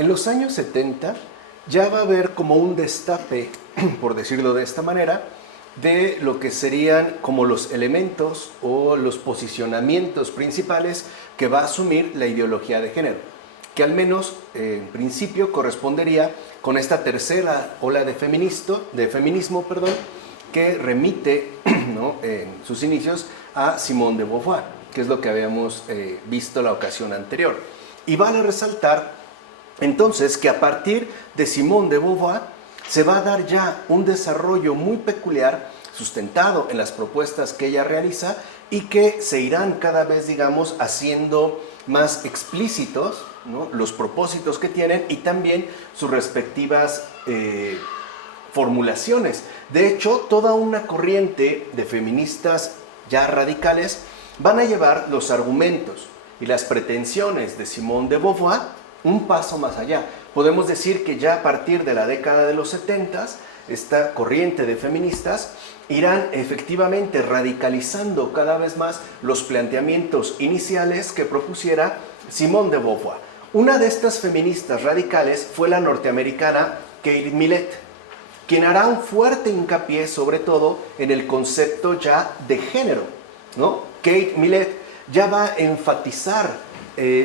en los años 70 ya va a haber como un destape, por decirlo de esta manera, de lo que serían como los elementos o los posicionamientos principales que va a asumir la ideología de género, que al menos en principio correspondería con esta tercera ola de feminismo, que remite, ¿no?, en sus inicios a Simone de Beauvoir, que es lo que habíamos visto la ocasión anterior. Y vale resaltar entonces que a partir de Simone de Beauvoir se va a dar ya un desarrollo muy peculiar sustentado en las propuestas que ella realiza y que se irán cada vez, digamos, haciendo más explícitos, ¿no?, los propósitos que tienen y también sus respectivas formulaciones. De hecho, toda una corriente de feministas ya radicales van a llevar los argumentos y las pretensiones de Simone de Beauvoir un paso más allá. Podemos decir que ya a partir de la década de los 70, esta corriente de feministas irán efectivamente radicalizando cada vez más los planteamientos iniciales que propusiera Simone de Beauvoir. Una de estas feministas radicales fue la norteamericana Kate Millett, quien hará un fuerte hincapié sobre todo en el concepto ya de género, ¿no? Kate Millett ya va a enfatizar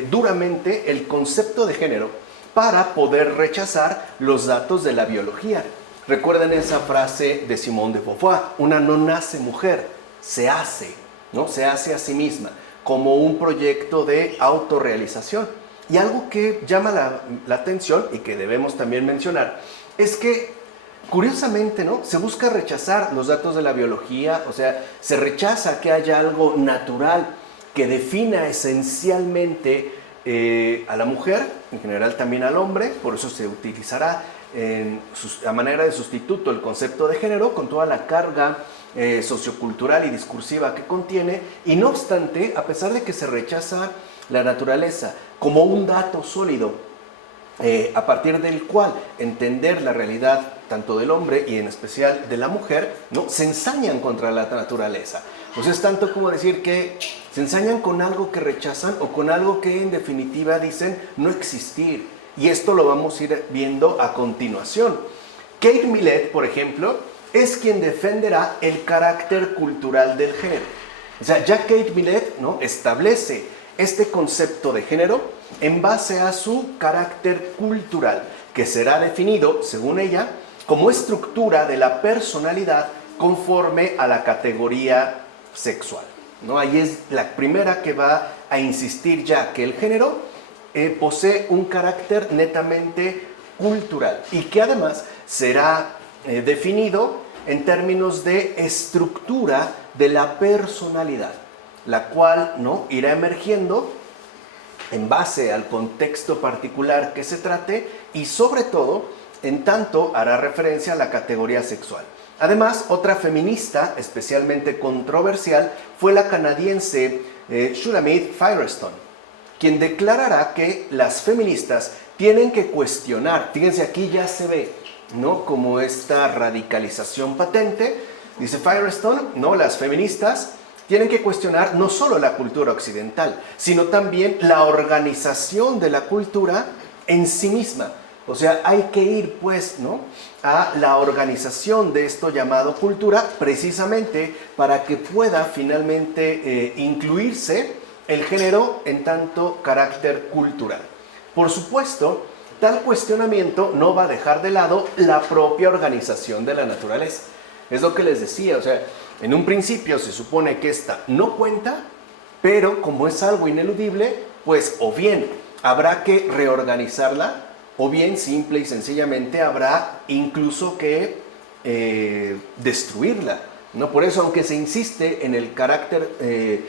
duramente el concepto de género para poder rechazar los datos de la biología. Recuerden esa frase de Simone de Beauvoir: una no nace mujer, se hace, ¿no? Se hace a sí misma, como un proyecto de autorrealización. Y algo que llama la atención y que debemos también mencionar es que, curiosamente, ¿no?, se busca rechazar los datos de la biología, o sea, se rechaza que haya algo natural que defina esencialmente a la mujer, en general también al hombre. Por eso se utilizará a manera de sustituto el concepto de género con toda la carga sociocultural y discursiva que contiene. Y no obstante, a pesar de que se rechaza la naturaleza como un dato sólido a partir del cual entender la realidad tanto del hombre y en especial de la mujer, ¿no?, se ensañan contra la naturaleza. Pues es tanto como decir que se ensañan con algo que rechazan o con algo que en definitiva dicen no existir. Y esto lo vamos a ir viendo a continuación. Kate Millett, por ejemplo, es quien defenderá el carácter cultural del género. O sea, ya Kate Millett, ¿no?, establece este concepto de género en base a su carácter cultural, que será definido, según ella, como estructura de la personalidad conforme a la categoría sexual, ¿no? Ahí es la primera que va a insistir ya que el género posee un carácter netamente cultural y que además será definido en términos de estructura de la personalidad, la cual, ¿no?, irá emergiendo en base al contexto particular que se trate y sobre todo en tanto hará referencia a la categoría sexual. Además, otra feminista especialmente controversial fue la canadiense Shulamit Firestone, quien declarará que las feministas tienen que cuestionar, fíjense, aquí ya se ve, ¿no?, como esta radicalización patente. Dice Firestone, no, las feministas tienen que cuestionar no solo la cultura occidental, sino también la organización de la cultura en sí misma. O sea, hay que ir, pues, ¿no?, a la organización de esto llamado cultura, precisamente para que pueda finalmente incluirse el género en tanto carácter cultural. Por supuesto, tal cuestionamiento no va a dejar de lado la propia organización de la naturaleza. Es lo que les decía, o sea, en un principio se supone que esta no cuenta, pero como es algo ineludible, pues o bien habrá que reorganizarla, o bien simple y sencillamente habrá incluso que destruirla, ¿no? Por eso, aunque se insiste en el carácter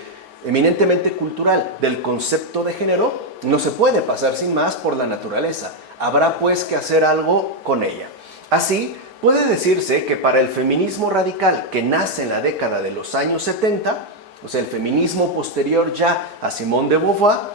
eminentemente cultural del concepto de género, no se puede pasar sin más por la naturaleza. Habrá pues que hacer algo con ella. Así, puede decirse que para el feminismo radical que nace en la década de los años 70, o sea, el feminismo posterior ya a Simone de Beauvoir,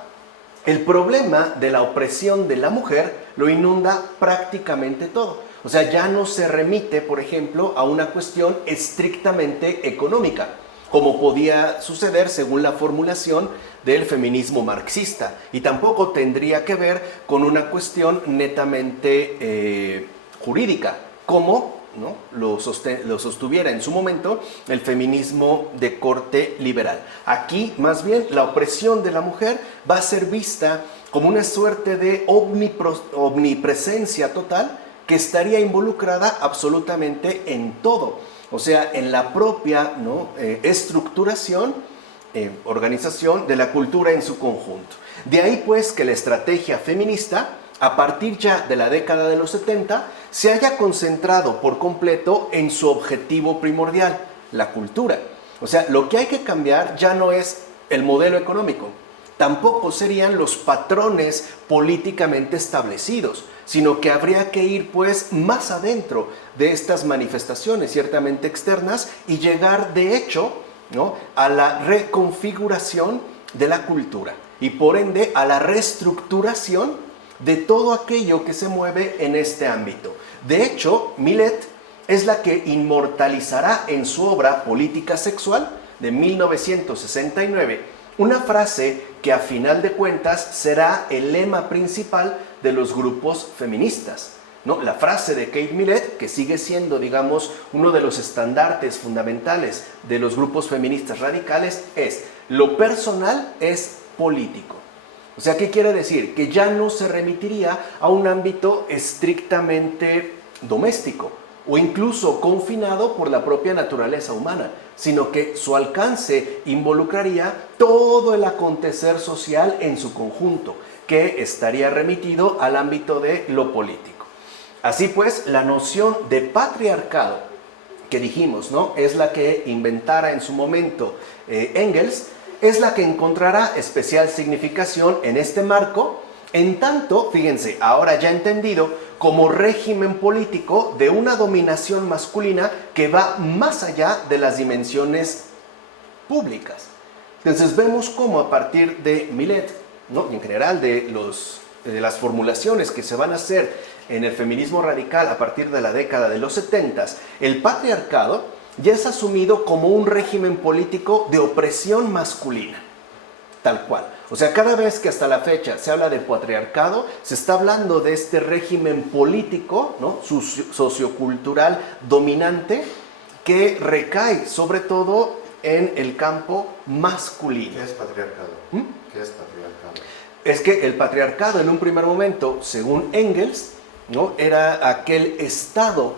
el problema de la opresión de la mujer lo inunda prácticamente todo. O sea, ya no se remite, por ejemplo, a una cuestión estrictamente económica. como podía suceder según la formulación del feminismo marxista, y tampoco tendría que ver con una cuestión netamente jurídica, como ¿no? lo sostuviera en su momento el feminismo de corte liberal. Aquí, más bien, la opresión de la mujer va a ser vista como una suerte de omnipresencia total que estaría involucrada absolutamente en todo, o sea, en la propia ¿no? estructuración, organización de la cultura en su conjunto. De ahí pues que la estrategia feminista, a partir ya de la década de los 70, se haya concentrado por completo en su objetivo primordial, la cultura. O sea, lo que hay que cambiar ya no es el modelo económico, tampoco serían los patrones políticamente establecidos, sino que habría que ir pues más adentro de estas manifestaciones ciertamente externas y llegar de hecho ¿no? a la reconfiguración de la cultura y por ende a la reestructuración de todo aquello que se mueve en este ámbito. De hecho, Millet es la que inmortalizará en su obra Política Sexual de 1969 una frase que a final de cuentas será el lema principal de los grupos feministas, ¿no? La frase de Kate Millett, que sigue siendo, digamos, uno de los estandartes fundamentales de los grupos feministas radicales, es: lo personal es político. O sea, ¿qué quiere decir? Que ya no se remitiría a un ámbito estrictamente doméstico o incluso confinado por la propia naturaleza humana, sino que su alcance involucraría todo el acontecer social en su conjunto, que estaría remitido al ámbito de lo político. Así pues, la noción de patriarcado que dijimos, ¿no? Es la que inventara en su momento Engels, es la que encontrará especial significación en este marco, en tanto, fíjense, ahora ya entendido, como régimen político de una dominación masculina que va más allá de las dimensiones públicas. Entonces vemos cómo a partir de Millet, ¿no? y en general de las formulaciones que se van a hacer en el feminismo radical a partir de la década de los 70, el patriarcado ya es asumido como un régimen político de opresión masculina, tal cual. O sea, cada vez que hasta la fecha se habla de patriarcado, se está hablando de este régimen político, ¿no? sociocultural dominante, que recae sobre todo en el campo masculino. ¿Qué es patriarcado? ¿Qué es patriarcado? Es que el patriarcado en un primer momento, según Engels, ¿no? era aquel estado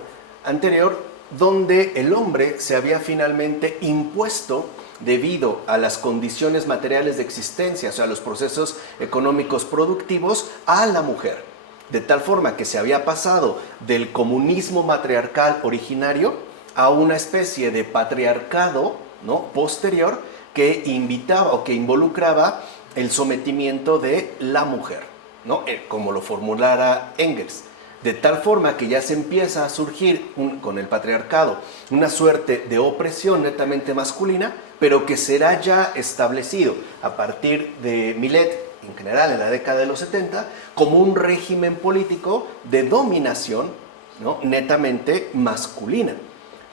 anterior donde el hombre se había finalmente impuesto debido a las condiciones materiales de existencia, o sea, los procesos económicos productivos, a la mujer. De tal forma que se había pasado del comunismo matriarcal originario a una especie de patriarcado, ¿no? posterior, que invitaba o que involucraba el sometimiento de la mujer, ¿no? Como lo formulara Engels. De tal forma que ya se empieza a surgir con el patriarcado una suerte de opresión netamente masculina, pero que será ya establecido a partir de Millet, en general en la década de los 70, como un régimen político de dominación, ¿no? netamente masculina.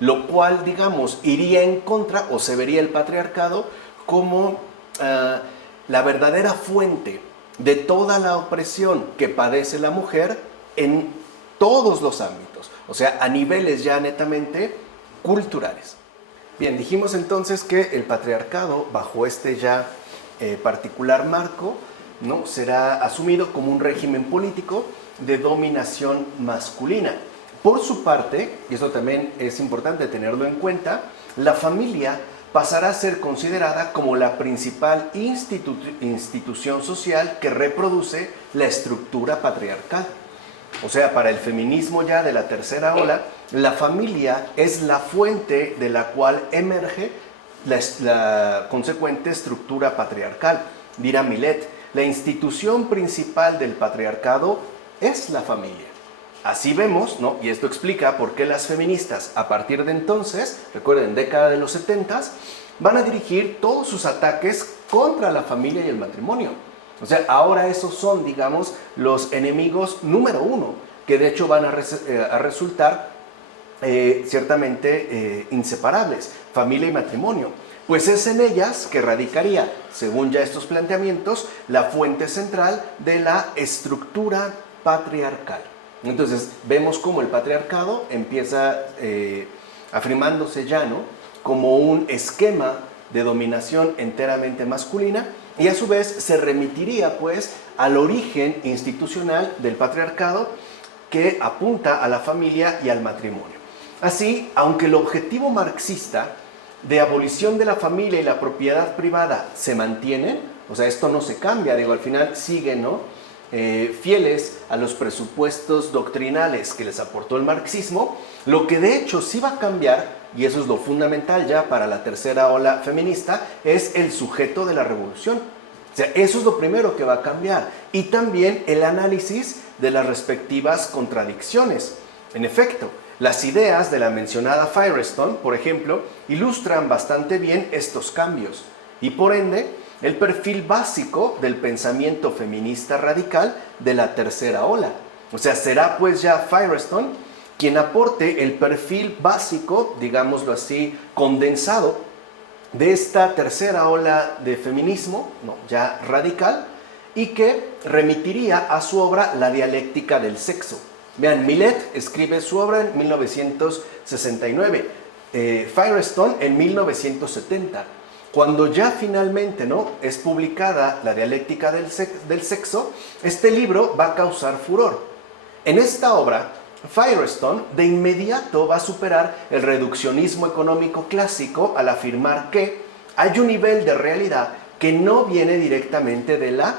Lo cual, digamos, iría en contra, o se vería el patriarcado como la verdadera fuente de toda la opresión que padece la mujer en todos los ámbitos, o sea, a niveles ya netamente culturales. Bien, dijimos entonces que el patriarcado, bajo este ya particular marco, ¿no? será asumido como un régimen político de dominación masculina. Por su parte, y eso también es importante tenerlo en cuenta, la familia pasará a ser considerada como la principal institución social que reproduce la estructura patriarcal. O sea, para el feminismo ya de la tercera ola, la familia es la fuente de la cual emerge la consecuente estructura patriarcal. Dirá Millet, la institución principal del patriarcado es la familia. Así vemos, ¿no? Y esto explica por qué las feministas, a partir de entonces, recuerden, década de los 70, van a dirigir todos sus ataques contra la familia y el matrimonio. O sea, ahora esos son, digamos, los enemigos número uno, que de hecho van a resultar ciertamente inseparables, familia y matrimonio. Pues es en ellas que radicaría, según ya estos planteamientos, la fuente central de la estructura patriarcal. Entonces vemos cómo el patriarcado empieza afirmándose ya, ¿no?, como un esquema de dominación enteramente masculina, y a su vez se remitiría pues al origen institucional del patriarcado, que apunta a la familia y al matrimonio. Así, aunque el objetivo marxista de abolición de la familia y la propiedad privada se mantiene, o sea, esto no se cambia, digo, al final siguen, ¿no?, fieles a los presupuestos doctrinales que les aportó el marxismo, lo que de hecho sí va a cambiar, y eso es lo fundamental ya para la tercera ola feminista, es el sujeto de la revolución. O sea, eso es lo primero que va a cambiar. Y también el análisis de las respectivas contradicciones. En efecto, las ideas de la mencionada Firestone, por ejemplo, ilustran bastante bien estos cambios. Y por ende, el perfil básico del pensamiento feminista radical de la tercera ola. O sea, será pues ya Firestone quien aporte el perfil básico, digámoslo así, condensado, de esta tercera ola de feminismo, no, ya radical, y que remitiría a su obra La dialéctica del sexo. Vean, Millet escribe su obra en 1969, Firestone en 1970. Cuando ya finalmente, ¿no?, es publicada La dialéctica del sexo, este libro va a causar furor. En esta obra, Firestone de inmediato va a superar el reduccionismo económico clásico al afirmar que hay un nivel de realidad que no viene directamente de la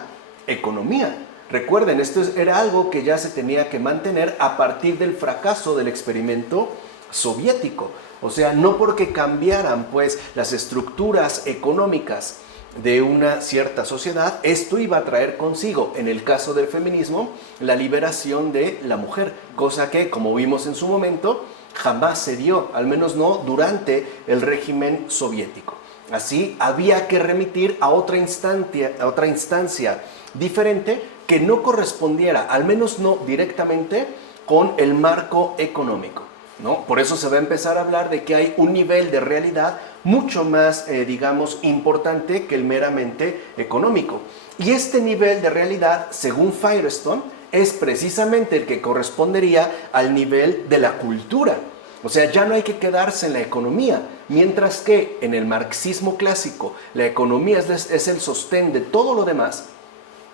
economía. Recuerden, esto era algo que ya se tenía que mantener a partir del fracaso del experimento soviético. O sea, no porque cambiaran pues las estructuras económicas de una cierta sociedad, esto iba a traer consigo, en el caso del feminismo, la liberación de la mujer, cosa que, como vimos en su momento, jamás se dio, al menos no durante el régimen soviético. Así, había que remitir a otra instancia diferente que no correspondiera, al menos no directamente, con el marco económico, ¿no? Por eso se va a empezar a hablar de que hay un nivel de realidad mucho más, digamos, importante que el meramente económico. Y este nivel de realidad, según Firestone, es precisamente el que correspondería al nivel de la cultura. O sea, ya no hay que quedarse en la economía, mientras que en el marxismo clásico la economía es el sostén de todo lo demás.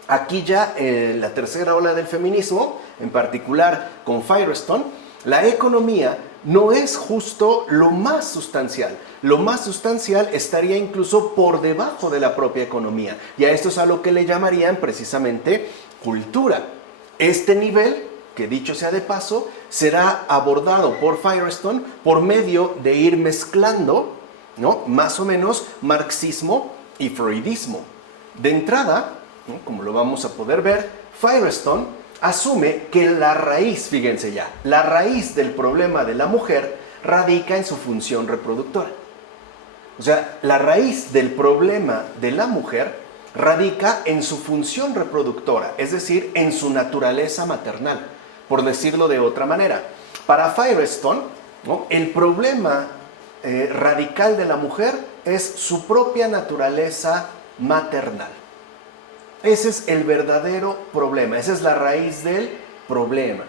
Aquí ya la tercera ola del feminismo, en particular con Firestone, la economía no es justo lo más sustancial. Lo más sustancial estaría incluso por debajo de la propia economía. Y a esto es a lo que le llamarían precisamente cultura. Este nivel, que dicho sea de paso, será abordado por Firestone por medio de ir mezclando, ¿no?, más o menos marxismo y freudismo. De entrada, ¿no?, como lo vamos a poder ver, Firestone asume que la raíz, fíjense ya, la raíz del problema de la mujer radica en su función reproductora. O sea, la raíz del problema de la mujer radica en su función reproductora, es decir, en su naturaleza maternal, por decirlo de otra manera. Para Firestone, ¿no?, el problema radical de la mujer es su propia naturaleza maternal. Ese es el verdadero problema, esa es la raíz del problema,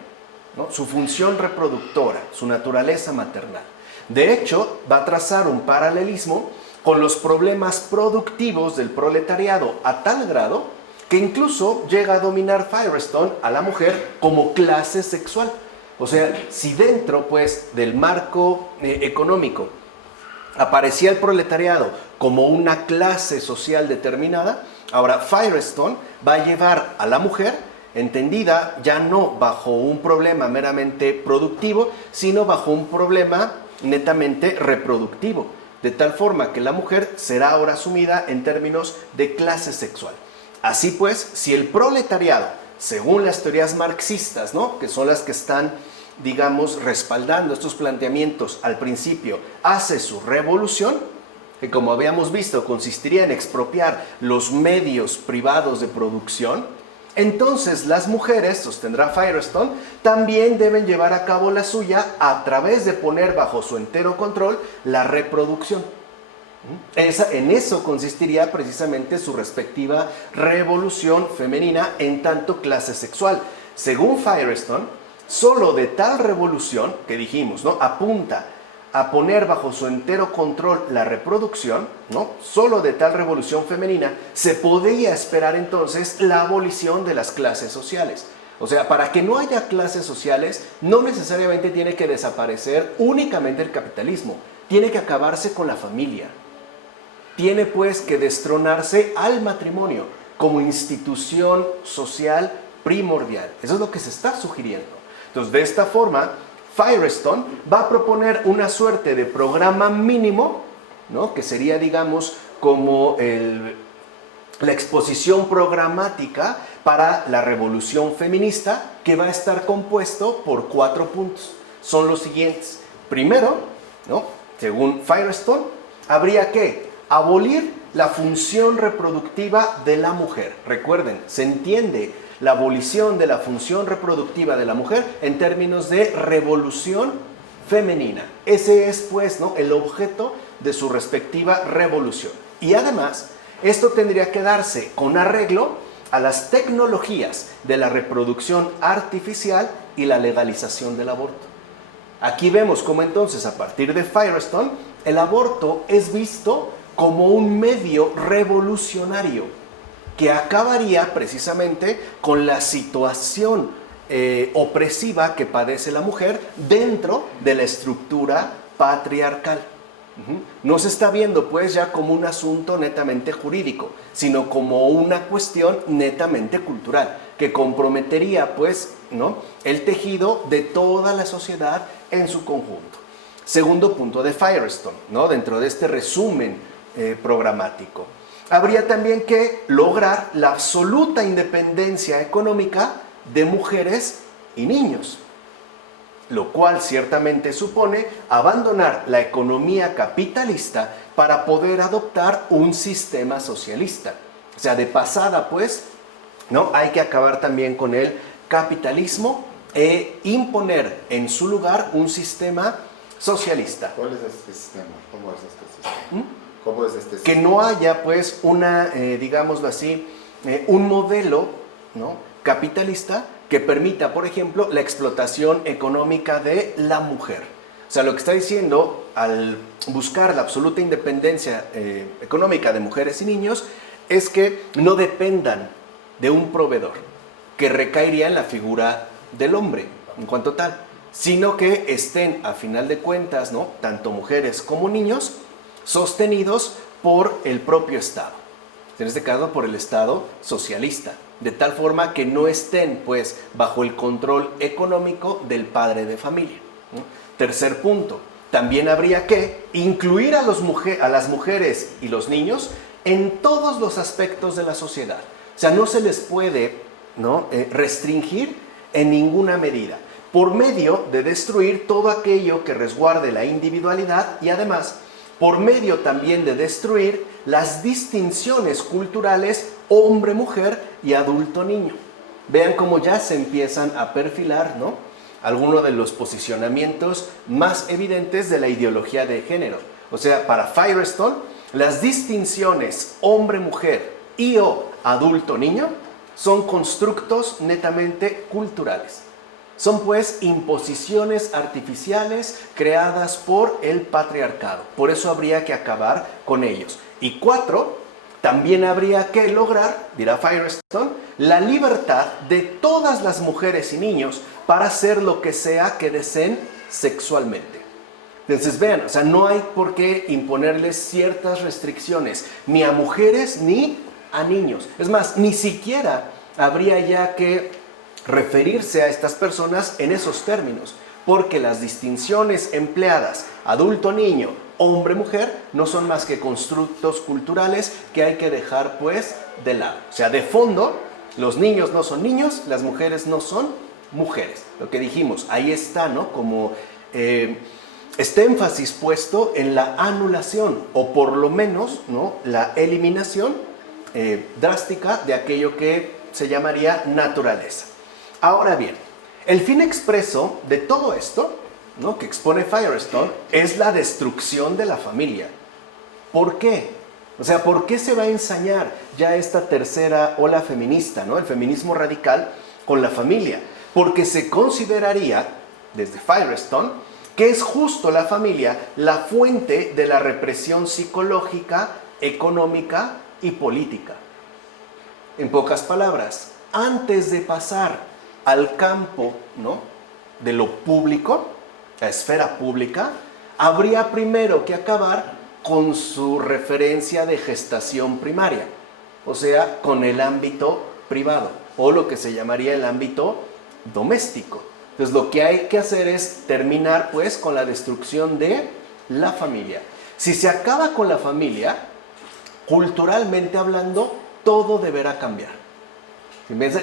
¿no?, su función reproductora, su naturaleza maternal. De hecho, va a trazar un paralelismo con los problemas productivos del proletariado a tal grado que incluso llega a dominar Firestone a la mujer como clase sexual. O sea, si dentro pues del marco económico aparecía el proletariado como una clase social determinada, ahora Firestone va a llevar a la mujer, entendida ya no bajo un problema meramente productivo, sino bajo un problema netamente reproductivo, de tal forma que la mujer será ahora asumida en términos de clase sexual. Así pues, si el proletariado, según las teorías marxistas, ¿no?, que son las que están, digamos, respaldando estos planteamientos al principio, hace su revolución, que como habíamos visto consistiría en expropiar los medios privados de producción, entonces las mujeres, sostendrá Firestone, también deben llevar a cabo la suya a través de poner bajo su entero control la reproducción. En eso consistiría precisamente su respectiva revolución femenina en tanto clase sexual. Según Firestone, solo de tal revolución que dijimos, ¿no?, apunta a poner bajo su entero control la reproducción, ¿no?, solo de tal revolución femenina se podía esperar entonces la abolición de las clases sociales. O sea, para que no haya clases sociales, no necesariamente tiene que desaparecer únicamente el capitalismo, tiene que acabarse con la familia. Tiene pues que destronarse al matrimonio como institución social primordial. Eso es lo que se está sugiriendo. Entonces, de esta forma, Firestone va a proponer una suerte de programa mínimo, ¿no?, que sería, digamos, como la exposición programática para la revolución feminista, que va a estar compuesto por 4 puntos. Son los siguientes. Primero, ¿no?, según Firestone, habría que abolir la función reproductiva de la mujer. Recuerden, se entiende la abolición de la función reproductiva de la mujer en términos de revolución femenina. Ese es, pues, ¿no?, el objeto de su respectiva revolución. Y además, esto tendría que darse con arreglo a las tecnologías de la reproducción artificial y la legalización del aborto. Aquí vemos cómo entonces, a partir de Firestone, el aborto es visto como un medio revolucionario que acabaría precisamente con la situación opresiva que padece la mujer dentro de la estructura patriarcal. No se está viendo pues ya como un asunto netamente jurídico, sino como una cuestión netamente cultural, que comprometería pues, ¿no?, el tejido de toda la sociedad en su conjunto. Segundo punto de Firestone, ¿no?, dentro de este resumen programático. Habría también que lograr la absoluta independencia económica de mujeres y niños, lo cual ciertamente supone abandonar la economía capitalista para poder adoptar un sistema socialista. O sea, de pasada, pues, ¿no?, hay que acabar también con el capitalismo e imponer en su lugar un sistema socialista. ¿Cuál es este sistema? ¿Cómo es este sistema? ¿Cómo es este sistema? Que no haya, pues, digámoslo así, un modelo, ¿no?, capitalista que permita, por ejemplo, la explotación económica de la mujer. O sea, lo que está diciendo, al buscar la absoluta independencia económica de mujeres y niños, es que no dependan de un proveedor, que recaería en la figura del hombre, en cuanto tal, sino que estén, a final de cuentas, ¿no?, tanto mujeres como niños, sostenidos por el propio Estado. En este caso, por el Estado socialista, de tal forma que no estén, pues, bajo el control económico del padre de familia, ¿no? Tercer punto, también habría que incluir a las mujeres y los niños en todos los aspectos de la sociedad. O sea, no se les puede, ¿no?, restringir en ninguna medida, por medio de destruir todo aquello que resguarde la individualidad y además por medio también de destruir las distinciones culturales hombre-mujer y adulto-niño. Vean cómo ya se empiezan a perfilar, ¿no?, algunos de los posicionamientos más evidentes de la ideología de género. O sea, para Firestone, las distinciones hombre-mujer y o adulto-niño son constructos netamente culturales. Son pues imposiciones artificiales creadas por el patriarcado. Por eso habría que acabar con ellos. Y 4, también habría que lograr, dirá Firestone, la libertad de todas las mujeres y niños para hacer lo que sea que deseen sexualmente. Entonces vean, o sea, no hay por qué imponerles ciertas restricciones, ni a mujeres ni a niños. Es más, ni siquiera habría ya que referirse a estas personas en esos términos, porque las distinciones empleadas, adulto-niño, hombre-mujer, no son más que constructos culturales que hay que dejar pues de lado. O sea, de fondo, los niños no son niños, las mujeres no son mujeres. Lo que dijimos, ahí está, ¿no?, como este énfasis puesto en la anulación, o por lo menos, ¿no?, la eliminación drástica de aquello que se llamaría naturaleza. Ahora bien, el fin expreso de todo esto, ¿no?, que expone Firestone es la destrucción de la familia. ¿Por qué? O sea, ¿por qué se va a ensañar ya esta tercera ola feminista, ¿no? El feminismo radical con la familia? Porque se consideraría, desde Firestone, que es justo la familia la fuente de la represión psicológica, económica y política. En pocas palabras, antes de pasar al campo, ¿no?, de lo público, la esfera pública, habría primero que acabar con su referencia de gestación primaria, o sea, con el ámbito privado, o lo que se llamaría el ámbito doméstico. Entonces, lo que hay que hacer es terminar, pues, con la destrucción de la familia. Si se acaba con la familia, culturalmente hablando, todo deberá cambiar.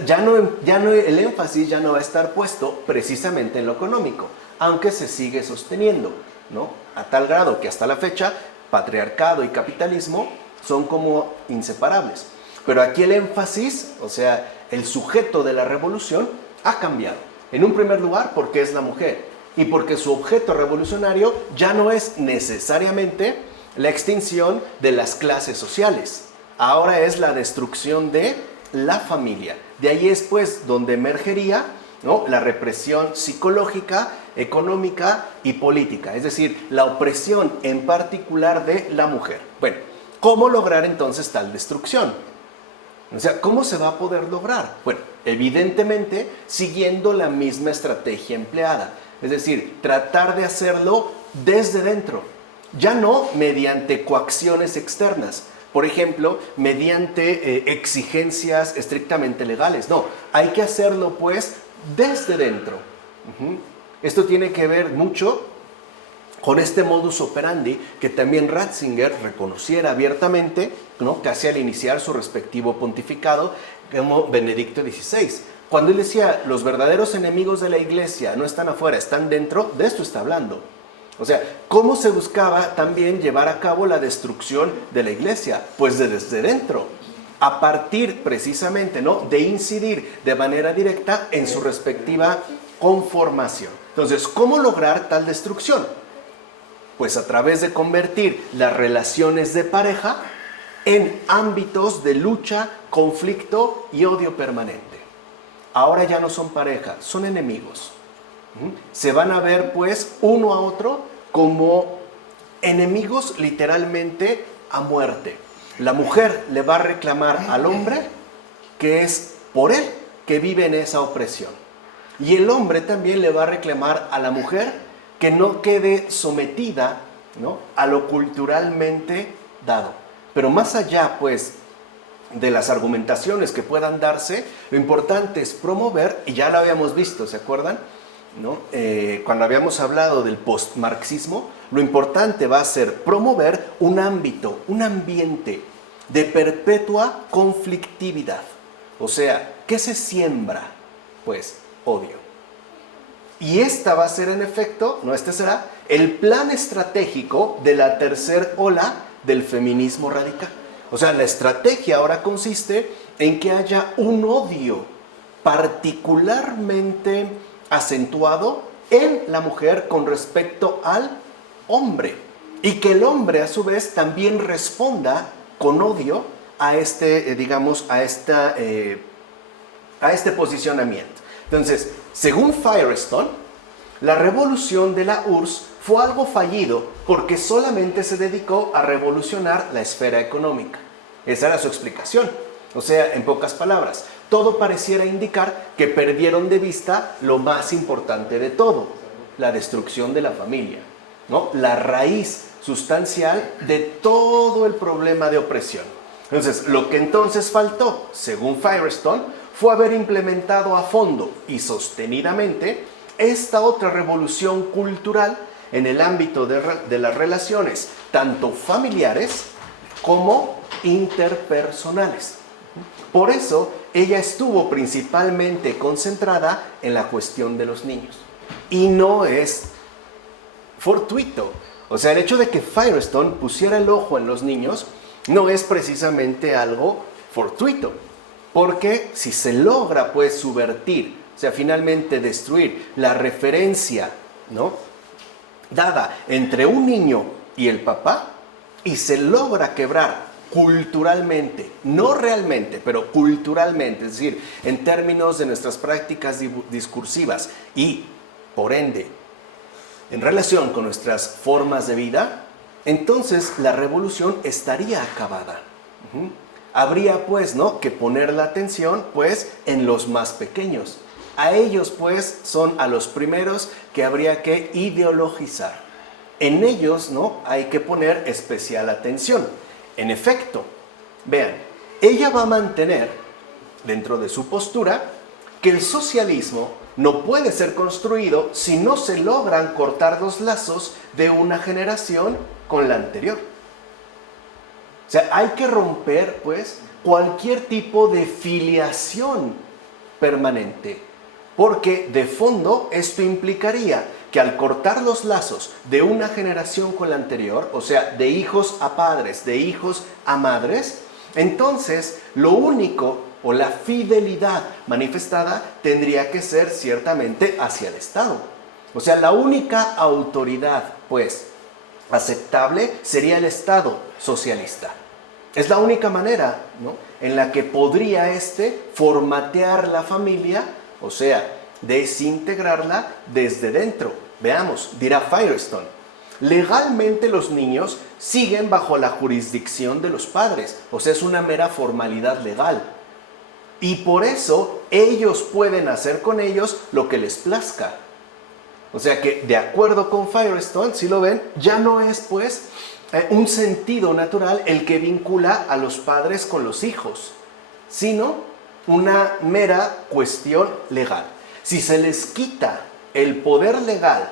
Ya no, el énfasis ya no va a estar puesto precisamente en lo económico, aunque se sigue sosteniendo, ¿no? A tal grado que hasta la fecha, patriarcado y capitalismo son como inseparables. Pero aquí el énfasis, o sea, el sujeto de la revolución ha cambiado. En un primer lugar, porque es la mujer y porque su objeto revolucionario ya no es necesariamente la extinción de las clases sociales. Ahora es la destrucción de la familia. De ahí es, pues, donde emergería, ¿no?, la represión psicológica, económica y política, es decir, la opresión en particular de la mujer. Bueno, ¿cómo lograr entonces tal destrucción? O sea, ¿cómo se va a poder lograr? Bueno, evidentemente siguiendo la misma estrategia empleada, es decir, tratar de hacerlo desde dentro, ya no mediante coacciones externas, por ejemplo, mediante exigencias estrictamente legales, no, hay que hacerlo pues desde dentro. Esto tiene que ver mucho con este modus operandi que también Ratzinger reconociera abiertamente, ¿no?, casi al iniciar su respectivo pontificado, como Benedicto XVI. Cuando él decía, los verdaderos enemigos de la iglesia no están afuera, están dentro, de esto está hablando. O sea, ¿cómo se buscaba también llevar a cabo la destrucción de la iglesia? Pues desde dentro, a partir precisamente, ¿no?, de incidir de manera directa en su respectiva conformación. Entonces, ¿cómo lograr tal destrucción? Pues a través de convertir las relaciones de pareja en ámbitos de lucha, conflicto y odio permanente. Ahora ya no son pareja, son enemigos. Se van a ver pues uno a otro como enemigos literalmente a muerte. La mujer le va a reclamar al hombre que es por él que vive en esa opresión. Y el hombre también le va a reclamar a la mujer que no quede sometida, ¿no?, a lo culturalmente dado. Pero más allá, pues, de las argumentaciones que puedan darse, lo importante es promover, y ya lo habíamos visto, ¿se acuerdan?, ¿no? Cuando habíamos hablado del postmarxismo, lo importante va a ser promover un ámbito, un ambiente de perpetua conflictividad. O sea, ¿qué se siembra? Pues, odio. Y esta va a ser en efecto, no, este será el plan estratégico de la tercera ola del feminismo radical. O sea, la estrategia ahora consiste en que haya un odio particularmente acentuado en la mujer con respecto al hombre, y que el hombre a su vez también responda con odio a este, a este posicionamiento. Entonces, según Firestone, la revolución de la URSS fue algo fallido porque solamente se dedicó a revolucionar la esfera económica. Esa era su explicación. O sea, en pocas palabras, todo pareciera indicar que perdieron de vista lo más importante de todo, la destrucción de la familia, ¿no?, la raíz sustancial de todo el problema de opresión. Entonces, lo que entonces faltó, según Firestone, fue haber implementado a fondo y sostenidamente esta otra revolución cultural en el ámbito de las relaciones, tanto familiares como interpersonales. Por eso, ella estuvo principalmente concentrada en la cuestión de los niños. Y no es fortuito. O sea, el hecho de que Firestone pusiera el ojo en los niños no es precisamente algo fortuito. Porque si se logra, pues, subvertir, o sea, finalmente destruir la referencia, ¿no?, dada entre un niño y el papá, y se logra quebrar culturalmente, no realmente, pero culturalmente, es decir, en términos de nuestras prácticas discursivas y, por ende, en relación con nuestras formas de vida, entonces la revolución estaría acabada. Habría pues, ¿no?, que poner la atención pues en los más pequeños. A ellos pues son a los primeros que habría que ideologizar. En ellos, ¿no?, hay que poner especial atención. En efecto, vean, ella va a mantener dentro de su postura que el socialismo no puede ser construido si no se logran cortar los lazos de una generación con la anterior. O sea, hay que romper, pues, cualquier tipo de filiación permanente, porque de fondo esto implicaría que al cortar los lazos de una generación con la anterior, o sea, de hijos a padres, de hijos a madres, entonces lo único o la fidelidad manifestada tendría que ser ciertamente hacia el Estado. O sea, la única autoridad, pues, aceptable sería el Estado socialista. Es la única manera, ¿no?, en la que podría formatear la familia, o sea, desintegrarla desde dentro. Veamos, dirá Firestone, legalmente los niños siguen bajo la jurisdicción de los padres, o sea, es una mera formalidad legal. Y por eso ellos pueden hacer con ellos lo que les plazca. O sea que, de acuerdo con Firestone, si lo ven, ya no es pues un sentido natural el que vincula a los padres con los hijos, sino una mera cuestión legal. Si se les quita el poder legal,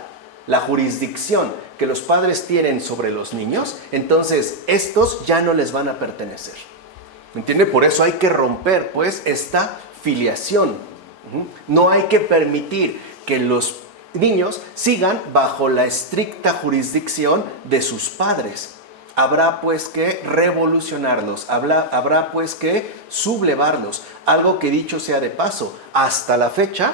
la jurisdicción que los padres tienen sobre los niños, entonces estos ya no les van a pertenecer. ¿Entiende? Por eso hay que romper pues esta filiación. No hay que permitir que los niños sigan bajo la estricta jurisdicción de sus padres. Habrá pues que revolucionarlos, habrá pues que sublevarlos. Algo que, dicho sea de paso, hasta la fecha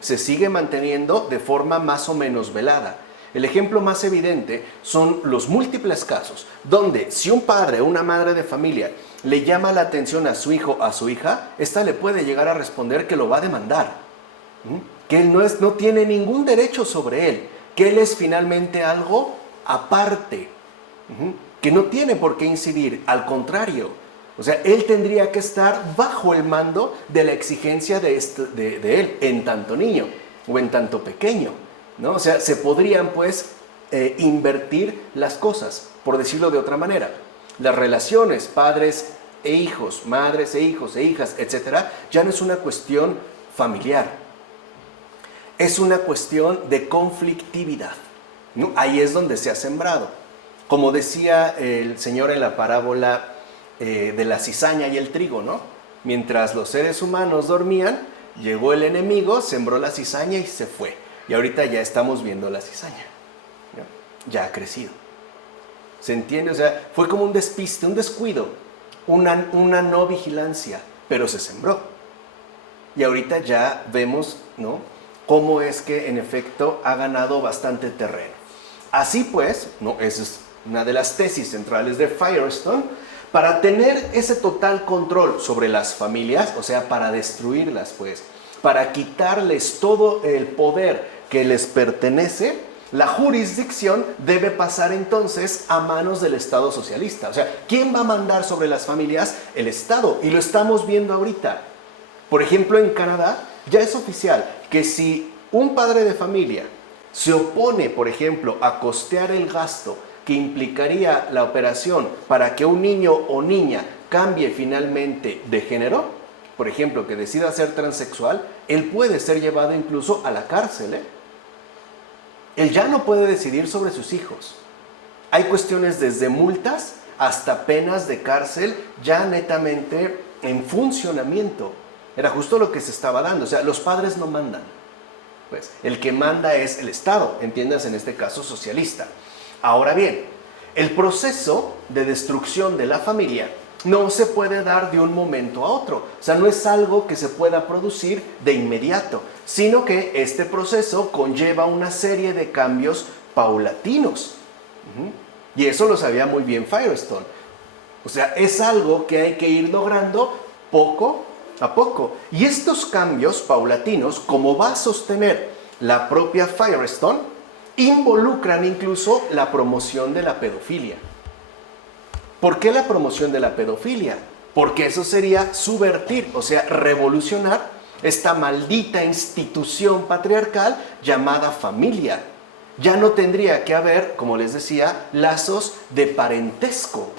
se sigue manteniendo de forma más o menos velada. El ejemplo más evidente son los múltiples casos donde si un padre o una madre de familia le llama la atención a su hijo o a su hija, ésta le puede llegar a responder que lo va a demandar, que él no tiene ningún derecho sobre él, que él es finalmente algo aparte, que no tiene por qué incidir, al contrario. O sea, él tendría que estar bajo el mando de la exigencia de él, en tanto niño o en tanto pequeño, ¿no? O sea, se podrían pues invertir las cosas, por decirlo de otra manera. Las relaciones padres e hijos, madres e hijos e hijas, etcétera, ya no es una cuestión familiar. Es una cuestión de conflictividad, ¿no? Ahí es donde se ha sembrado. Como decía el Señor en la parábola de la cizaña y el trigo, ¿no? Mientras los seres humanos dormían, llegó el enemigo, sembró la cizaña y se fue. Y ahorita ya estamos viendo la cizaña. Ya ha crecido. ¿Se entiende? O sea, fue como un despiste, un descuido, una no vigilancia, pero se sembró. Y ahorita ya vemos, ¿no?, cómo es que en efecto ha ganado bastante terreno. Así pues, ¿no?, esa es una de las tesis centrales de Firestone. Para tener ese total control sobre las familias, o sea, para destruirlas, pues, para quitarles todo el poder que les pertenece, la jurisdicción debe pasar entonces a manos del Estado socialista. O sea, ¿quién va a mandar sobre las familias? El Estado. Y lo estamos viendo ahorita. Por ejemplo, en Canadá ya es oficial que si un padre de familia se opone, por ejemplo, a costear el gasto que implicaría la operación para que un niño o niña cambie finalmente de género, por ejemplo, que decida ser transexual, él puede ser llevado incluso a la cárcel, Él ya no puede decidir sobre sus hijos. Hay cuestiones desde multas hasta penas de cárcel ya netamente en funcionamiento. Era justo lo que se estaba dando. O sea, los padres no mandan. Pues, el que manda es el Estado, entiendas, en este caso socialista. Ahora bien, el proceso de destrucción de la familia no se puede dar de un momento a otro. O sea, no es algo que se pueda producir de inmediato, sino que este proceso conlleva una serie de cambios paulatinos. Y eso lo sabía muy bien Firestone. O sea, es algo que hay que ir logrando poco a poco. Y estos cambios paulatinos, como va a sostener la propia Firestone, involucran incluso la promoción de la pedofilia. ¿Por qué la promoción de la pedofilia? Porque eso sería subvertir, o sea, revolucionar esta maldita institución patriarcal llamada familia. Ya no tendría que haber, como les decía, lazos de parentesco.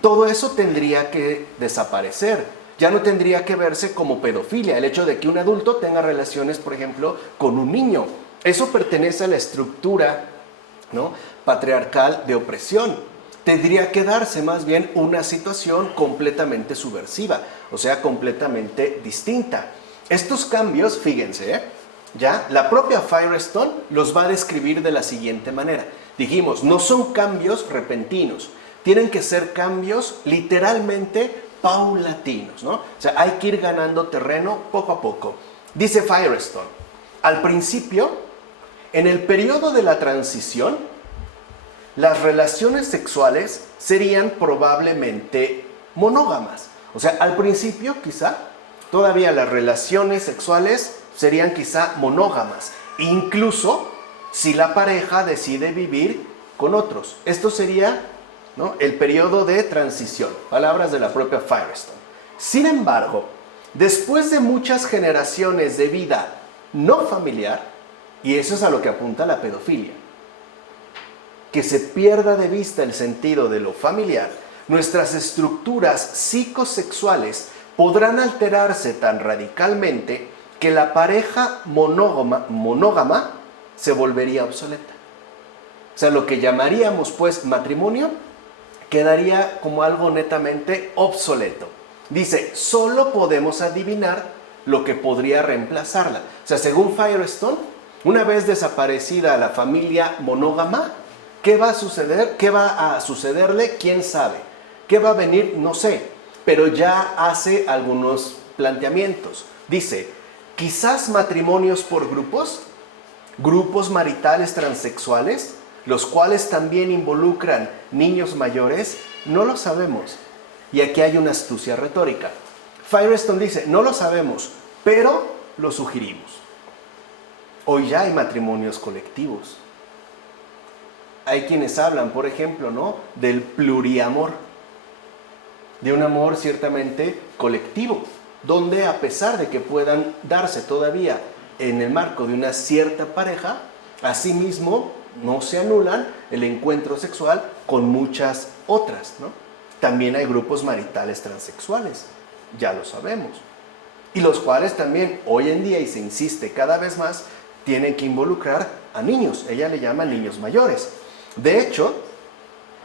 Todo eso tendría que desaparecer. Ya no tendría que verse como pedofilia, el hecho de que un adulto tenga relaciones, por ejemplo, con un niño. Eso pertenece a la estructura, ¿no?, patriarcal de opresión. Tendría que darse más bien una situación completamente subversiva, o sea, completamente distinta. Estos cambios, fíjense, ya la propia Firestone los va a describir de la siguiente manera. Dijimos, no son cambios repentinos, tienen que ser cambios literalmente paulatinos, ¿no? O sea, hay que ir ganando terreno poco a poco. Dice Firestone, al principio, en el periodo de la transición, las relaciones sexuales serían probablemente monógamas. O sea, al principio quizá, todavía las relaciones sexuales serían quizá monógamas, incluso si la pareja decide vivir con otros. Esto sería, ¿no?, el periodo de transición, palabras de la propia Firestone. Sin embargo, después de muchas generaciones de vida no familiar, y eso es a lo que apunta la pedofilia, que se pierda de vista el sentido de lo familiar, nuestras estructuras psicosexuales podrán alterarse tan radicalmente que la pareja monógama se volvería obsoleta. O sea, lo que llamaríamos pues matrimonio quedaría como algo netamente obsoleto. Dice, solo podemos adivinar lo que podría reemplazarla. O sea, según Firestone, una vez desaparecida la familia monógama, ¿qué va a suceder? ¿Qué va a sucederle? ¿Quién sabe? ¿Qué va a venir? No sé. Pero ya hace algunos planteamientos. Dice, quizás matrimonios por grupos maritales transexuales, los cuales también involucran niños mayores, no lo sabemos. Y aquí hay una astucia retórica. Firestone dice, no lo sabemos, pero lo sugerimos. Hoy ya hay matrimonios colectivos. Hay quienes hablan, por ejemplo, ¿no?, del pluriamor, de un amor ciertamente colectivo, donde a pesar de que puedan darse todavía en el marco de una cierta pareja, asimismo no se anulan el encuentro sexual con muchas otras, ¿no? También hay grupos maritales transexuales, ya lo sabemos, y los cuales también hoy en día, y se insiste cada vez más, tienen que involucrar a niños. Ella le llama niños mayores. De hecho,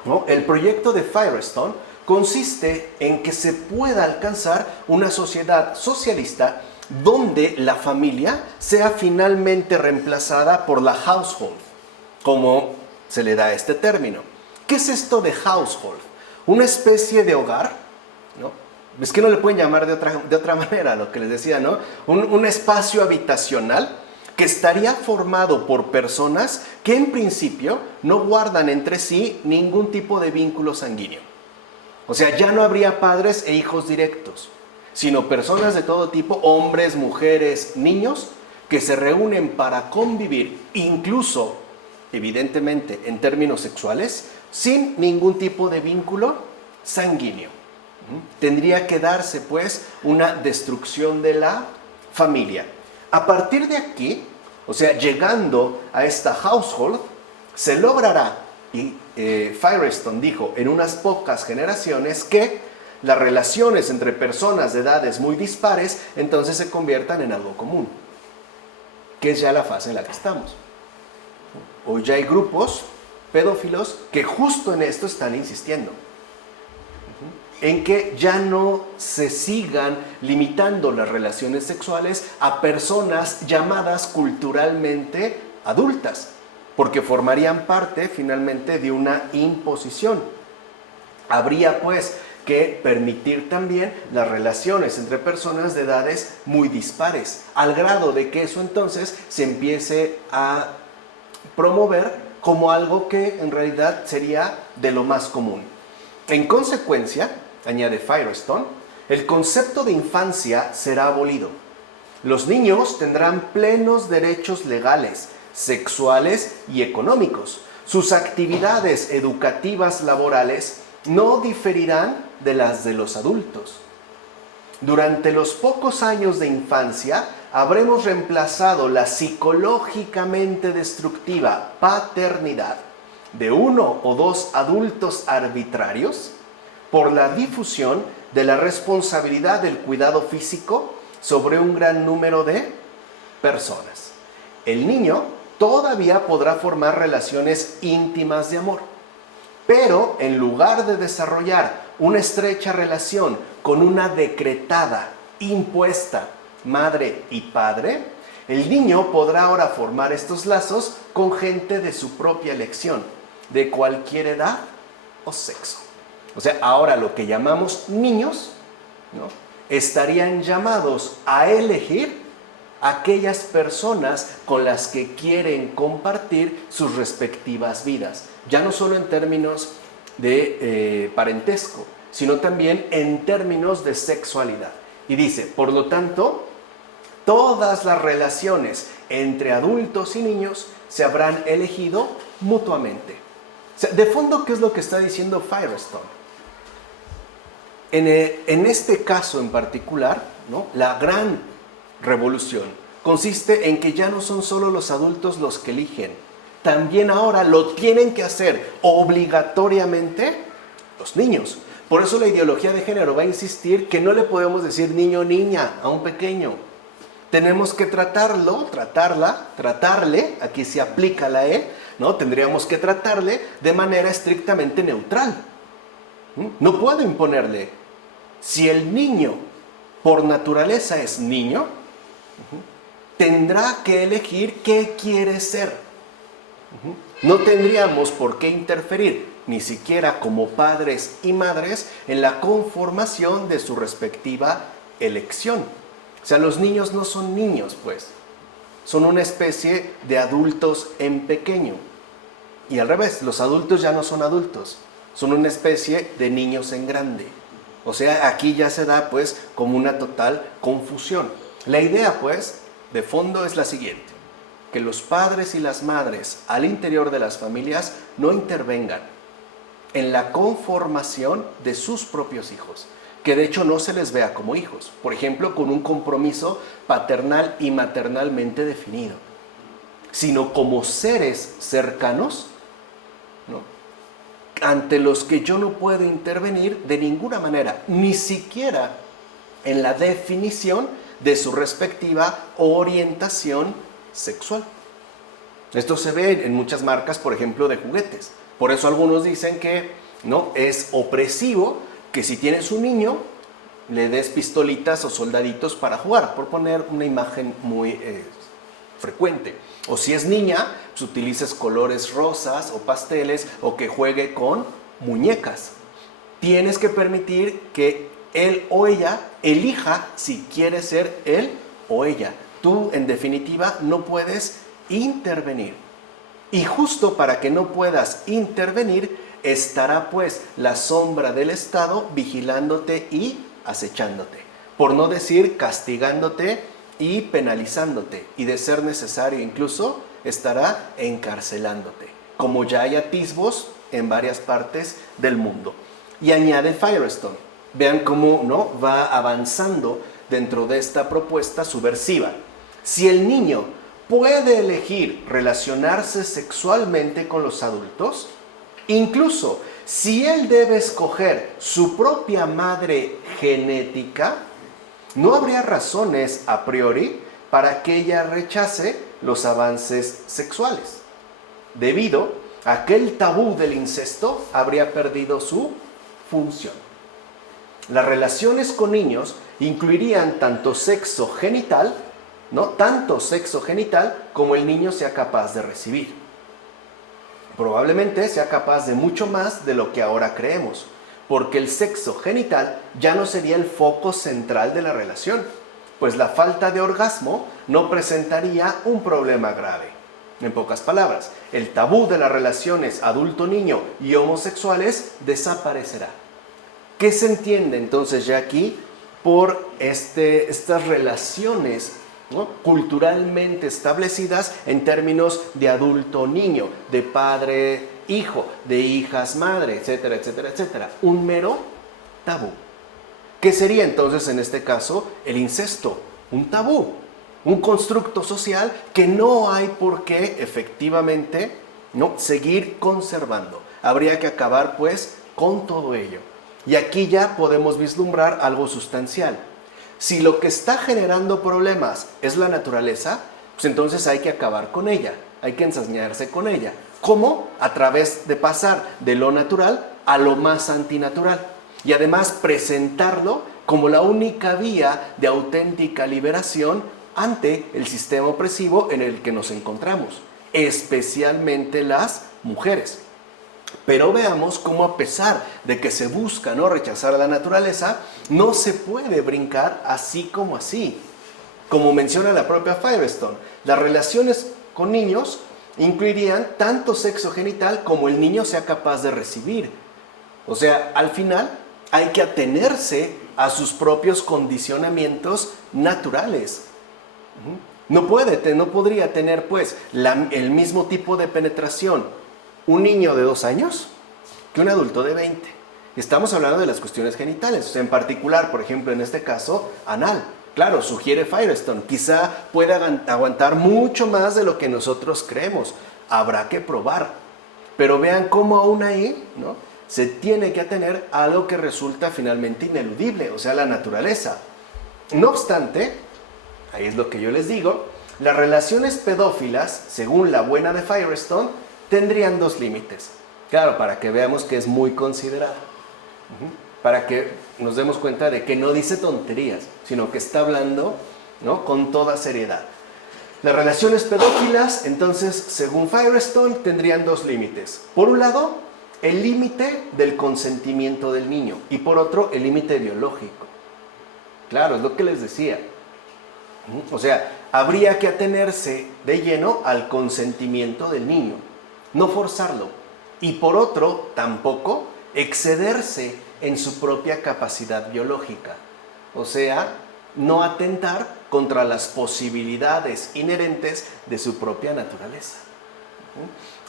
¿no?, el proyecto de Firestone consiste en que se pueda alcanzar una sociedad socialista donde la familia sea finalmente reemplazada por la household, como se le da este término. ¿Qué es esto de household? Una especie de hogar, ¿no? Es que no le pueden llamar de otra manera, lo que les decía, ¿no? Un espacio habitacional que estaría formado por personas que en principio no guardan entre sí ningún tipo de vínculo sanguíneo. O sea, ya no habría padres e hijos directos, sino personas de todo tipo, hombres, mujeres, niños, que se reúnen para convivir, incluso, evidentemente, en términos sexuales, sin ningún tipo de vínculo sanguíneo. Tendría que darse, pues, una destrucción de la familia. A partir de aquí, o sea, llegando a esta household, se logrará, y Firestone dijo, en unas pocas generaciones, que las relaciones entre personas de edades muy dispares entonces se conviertan en algo común, que es ya la fase en la que estamos. Hoy ya hay grupos pedófilos que justo en esto están insistiendo, en que ya no se sigan limitando las relaciones sexuales a personas llamadas culturalmente adultas, porque formarían parte finalmente de una imposición. Habría pues que permitir también las relaciones entre personas de edades muy dispares, al grado de que eso entonces se empiece a promover como algo que en realidad sería de lo más común. En consecuencia, añade Firestone, el concepto de infancia será abolido. Los niños tendrán plenos derechos legales, sexuales y económicos. Sus actividades educativas laborales no diferirán de las de los adultos. Durante los pocos años de infancia, habremos reemplazado la psicológicamente destructiva paternidad de 1 o 2 adultos arbitrarios por la difusión de la responsabilidad del cuidado físico sobre un gran número de personas. El niño todavía podrá formar relaciones íntimas de amor, pero en lugar de desarrollar una estrecha relación con una decretada, impuesta madre y padre, el niño podrá ahora formar estos lazos con gente de su propia elección, de cualquier edad o sexo. O sea, ahora lo que llamamos niños, ¿no?, estarían llamados a elegir aquellas personas con las que quieren compartir sus respectivas vidas. Ya no solo en términos de parentesco, sino también en términos de sexualidad. Y dice, por lo tanto, todas las relaciones entre adultos y niños se habrán elegido mutuamente. O sea, de fondo, ¿qué es lo que está diciendo Firestone? En este caso en particular, ¿no?, la gran revolución consiste en que ya no son solo los adultos los que eligen, también ahora lo tienen que hacer obligatoriamente los niños. Por eso la ideología de género va a insistir que no le podemos decir niño o niña a un pequeño. Tenemos que tratarle, aquí se aplica la E, ¿no? Tendríamos que tratarle de manera estrictamente neutral. No puedo imponerle. Si el niño por naturaleza es niño, tendrá que elegir qué quiere ser. No tendríamos por qué interferir, ni siquiera como padres y madres, en la conformación de su respectiva elección. O sea, los niños no son niños, pues. Son una especie de adultos en pequeño. Y al revés, los adultos ya no son adultos. Son una especie de niños en grande. O sea, aquí ya se da, pues, como una total confusión. La idea, pues, de fondo es la siguiente: que los padres y las madres al interior de las familias no intervengan en la conformación de sus propios hijos, que de hecho no se les vea como hijos, por ejemplo, con un compromiso paternal y maternalmente definido, sino como seres cercanos, ¿no?, ante los que yo no puedo intervenir de ninguna manera, ni siquiera en la definición de su respectiva orientación sexual. Esto se ve en muchas marcas, por ejemplo, de juguetes. Por eso algunos dicen que no es opresivo que si tienes un niño le des pistolitas o soldaditos para jugar, por poner una imagen muy frecuente. O si es niña, pues utilices colores rosas o pasteles, o que juegue con muñecas. Tienes que permitir que él o ella elija si quiere ser él o ella. Tú, en definitiva, no puedes intervenir. Y justo para que no puedas intervenir, estará pues la sombra del Estado vigilándote y acechándote. Por no decir castigándote y penalizándote. Y de ser necesario incluso, estará encarcelándote. Como ya hay atisbos en varias partes del mundo. Y añade Firestone. Vean cómo, ¿no?, va avanzando dentro de esta propuesta subversiva. Si el niño puede elegir relacionarse sexualmente con los adultos, incluso si él debe escoger su propia madre genética, no habría razones a priori para que ella rechace los avances sexuales. Debido a que el tabú del incesto habría perdido su función. Las relaciones con niños incluirían tanto sexo genital, ¿no?, tanto sexo genital como el niño sea capaz de recibir. Probablemente sea capaz de mucho más de lo que ahora creemos, porque el sexo genital ya no sería el foco central de la relación, pues la falta de orgasmo no presentaría un problema grave. En pocas palabras, el tabú de las relaciones adulto-niño y homosexuales desaparecerá. ¿Qué se entiende entonces ya aquí por estas relaciones, ¿no?, culturalmente establecidas en términos de adulto-niño, de padre-hijo, de hijas-madre, etcétera, etcétera, etcétera? Un mero tabú. ¿Qué sería entonces en este caso el incesto? Un tabú, un constructo social que no hay por qué efectivamente, ¿no?, seguir conservando. Habría que acabar pues con todo ello. Y aquí ya podemos vislumbrar algo sustancial. Si lo que está generando problemas es la naturaleza, pues entonces hay que acabar con ella, hay que ensañarse con ella. ¿Cómo? A través de pasar de lo natural a lo más antinatural. Y además presentarlo como la única vía de auténtica liberación ante el sistema opresivo en el que nos encontramos, especialmente las mujeres. Pero veamos cómo, a pesar de que se busca no rechazar a la naturaleza, no se puede brincar así como así. Como menciona la propia Firestone, las relaciones con niños incluirían tanto sexo genital como el niño sea capaz de recibir. O sea, al final hay que atenerse a sus propios condicionamientos naturales. No podría tener pues el mismo tipo de penetración un niño de 2 años que un adulto de 20. Estamos hablando de las cuestiones genitales, o sea, en particular, por ejemplo, en este caso, anal. Claro, sugiere Firestone, quizá pueda aguantar mucho más de lo que nosotros creemos. Habrá que probar. Pero vean cómo aún ahí, ¿no?, se tiene que atener a algo que resulta finalmente ineludible, o sea, la naturaleza. No obstante, ahí es lo que yo les digo, las relaciones pedófilas, según la buena de Firestone, tendrían 2 límites. Claro, para que veamos que es muy considerada. Para que nos demos cuenta de que no dice tonterías, sino que está hablando, ¿no?, con toda seriedad. Las relaciones pedófilas, entonces, según Firestone, tendrían 2 límites. Por un lado, el límite del consentimiento del niño y por otro, el límite biológico. Claro, es lo que les decía. O sea, habría que atenerse de lleno al consentimiento del niño, no forzarlo. Y por otro, tampoco excederse en su propia capacidad biológica. O sea, no atentar contra las posibilidades inherentes de su propia naturaleza.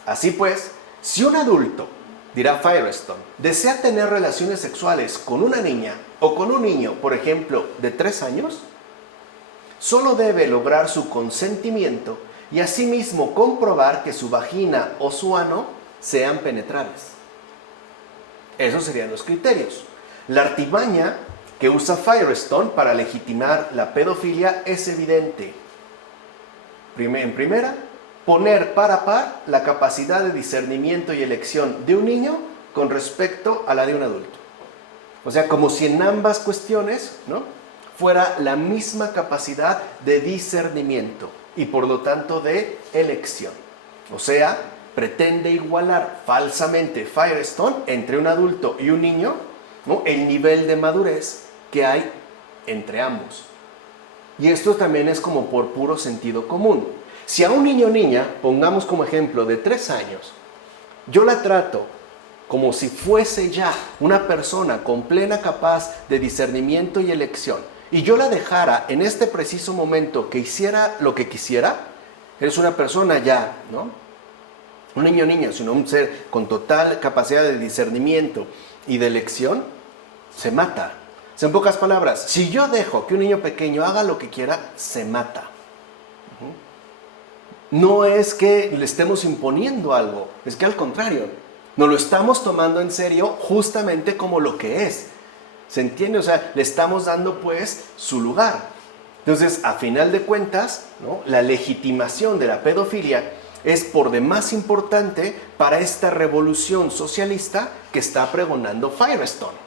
Así pues, si un adulto, dirá Firestone, desea tener relaciones sexuales con una niña o con un niño, por ejemplo, de 3 años, solo debe lograr su consentimiento y asimismo comprobar que su vagina o su ano sean penetrables. Esos serían los criterios. La artimaña que usa Firestone para legitimar la pedofilia es evidente. En primera, poner par a par la capacidad de discernimiento y elección de un niño con respecto a la de un adulto. O sea, como si en ambas cuestiones, ¿no?, fuera la misma capacidad de discernimiento y por lo tanto de elección. O sea, pretende igualar falsamente Firestone entre un adulto y un niño, ¿no?, el nivel de madurez que hay entre ambos. Y esto también es como por puro sentido común. Si a un niño o niña, pongamos como ejemplo de 3 años, yo la trato como si fuese ya una persona con plena capaz de discernimiento y elección, y yo la dejara en este preciso momento que hiciera lo que quisiera, eres una persona ya, ¿no?, un niño o niña, sino un ser con total capacidad de discernimiento y de elección, se mata. O sea, en pocas palabras, si yo dejo que un niño pequeño haga lo que quiera, se mata. No es que le estemos imponiendo algo, es que al contrario, nos lo estamos tomando en serio justamente como lo que es. ¿Se entiende? O sea, le estamos dando pues su lugar. Entonces, a final de cuentas, ¿no?, la legitimación de la pedofilia es por demás importante para esta revolución socialista que está pregonando Firestone.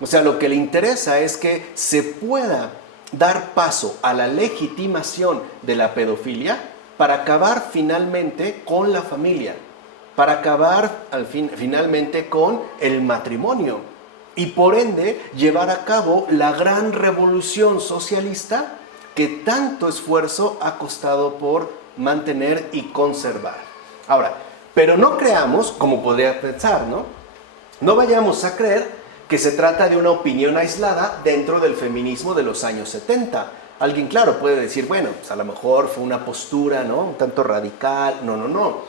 O sea, lo que le interesa es que se pueda dar paso a la legitimación de la pedofilia para acabar finalmente con la familia, para acabar finalmente con el matrimonio y por ende llevar a cabo la gran revolución socialista que tanto esfuerzo ha costado por mantener y conservar. Ahora, pero no creamos, como podría pensar, ¿no? No vayamos a creer que se trata de una opinión aislada dentro del feminismo de los años 70. Alguien, claro, puede decir, bueno, pues a lo mejor fue una postura, ¿no?, un tanto radical. No.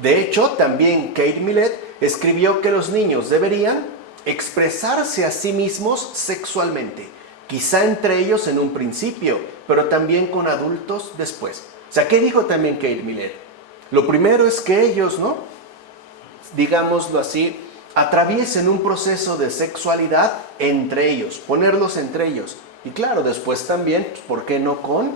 De hecho, también Kate Millett escribió que los niños deberían expresarse a sí mismos sexualmente, quizá entre ellos en un principio, pero también con adultos después. O sea, ¿qué dijo también Kate Millett? Lo primero es que ellos, ¿no?, digámoslo así, atraviesen un proceso de sexualidad entre ellos, ponerlos entre ellos. Y claro, después también, pues, ¿por qué no con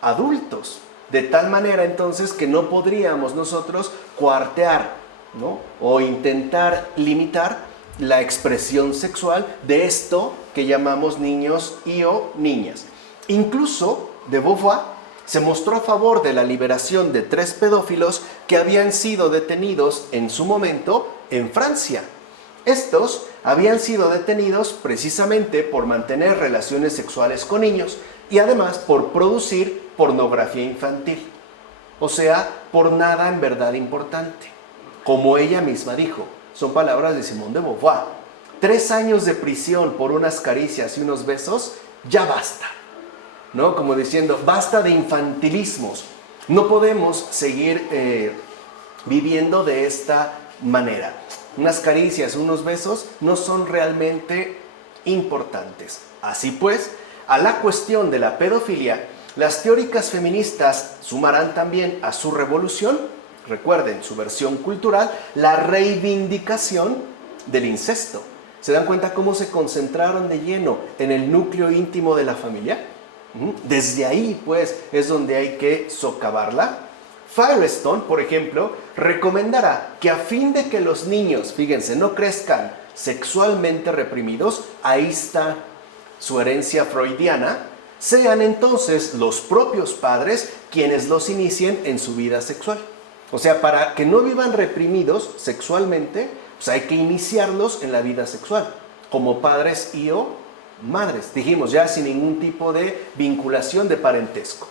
adultos? De tal manera entonces que no podríamos nosotros cuartear, ¿no?, o intentar limitar la expresión sexual de esto que llamamos niños y o niñas. Incluso de Beauvoir se mostró a favor de la liberación de 3 pedófilos que habían sido detenidos en su momento en Francia. Estos habían sido detenidos precisamente por mantener relaciones sexuales con niños y además por producir pornografía infantil. O sea, por nada en verdad importante. Como ella misma dijo, son palabras de Simone de Beauvoir. 3 años de prisión por unas caricias y unos besos, ya basta, ¿no? Como diciendo, basta de infantilismos. No podemos seguir viviendo de esta manera. Unas caricias, unos besos no son realmente importantes. Así pues, a la cuestión de la pedofilia, las teóricas feministas sumarán también a su revolución, recuerden, su versión cultural, la reivindicación del incesto. ¿Se dan cuenta cómo se concentraron de lleno en el núcleo íntimo de la familia? Desde ahí, pues, es donde hay que socavarla. Firestone, por ejemplo, recomendará que a fin de que los niños, fíjense, no crezcan sexualmente reprimidos, ahí está su herencia freudiana, sean entonces los propios padres quienes los inicien en su vida sexual. O sea, para que no vivan reprimidos sexualmente, pues hay que iniciarlos en la vida sexual, como padres y o madres, dijimos, ya sin ningún tipo de vinculación de parentesco.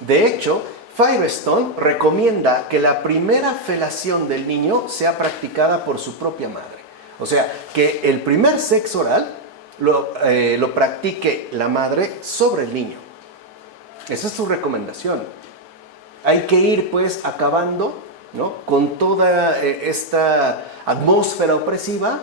De hecho, Firestone recomienda que la primera felación del niño sea practicada por su propia madre. O sea, que el primer sexo oral lo practique la madre sobre el niño. Esa es su recomendación. Hay que ir pues acabando, ¿no?, con toda esta atmósfera opresiva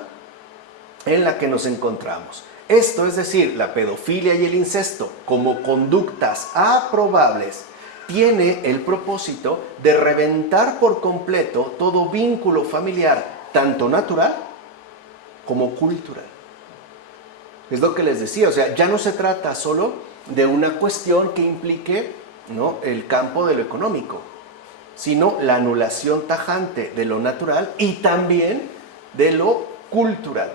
en la que nos encontramos. Esto es decir, la pedofilia y el incesto como conductas aprobables tiene el propósito de reventar por completo todo vínculo familiar, tanto natural como cultural. Es lo que les decía, o sea, ya no se trata solo de una cuestión que implique, ¿no?, el campo de lo económico, sino la anulación tajante de lo natural y también de lo cultural.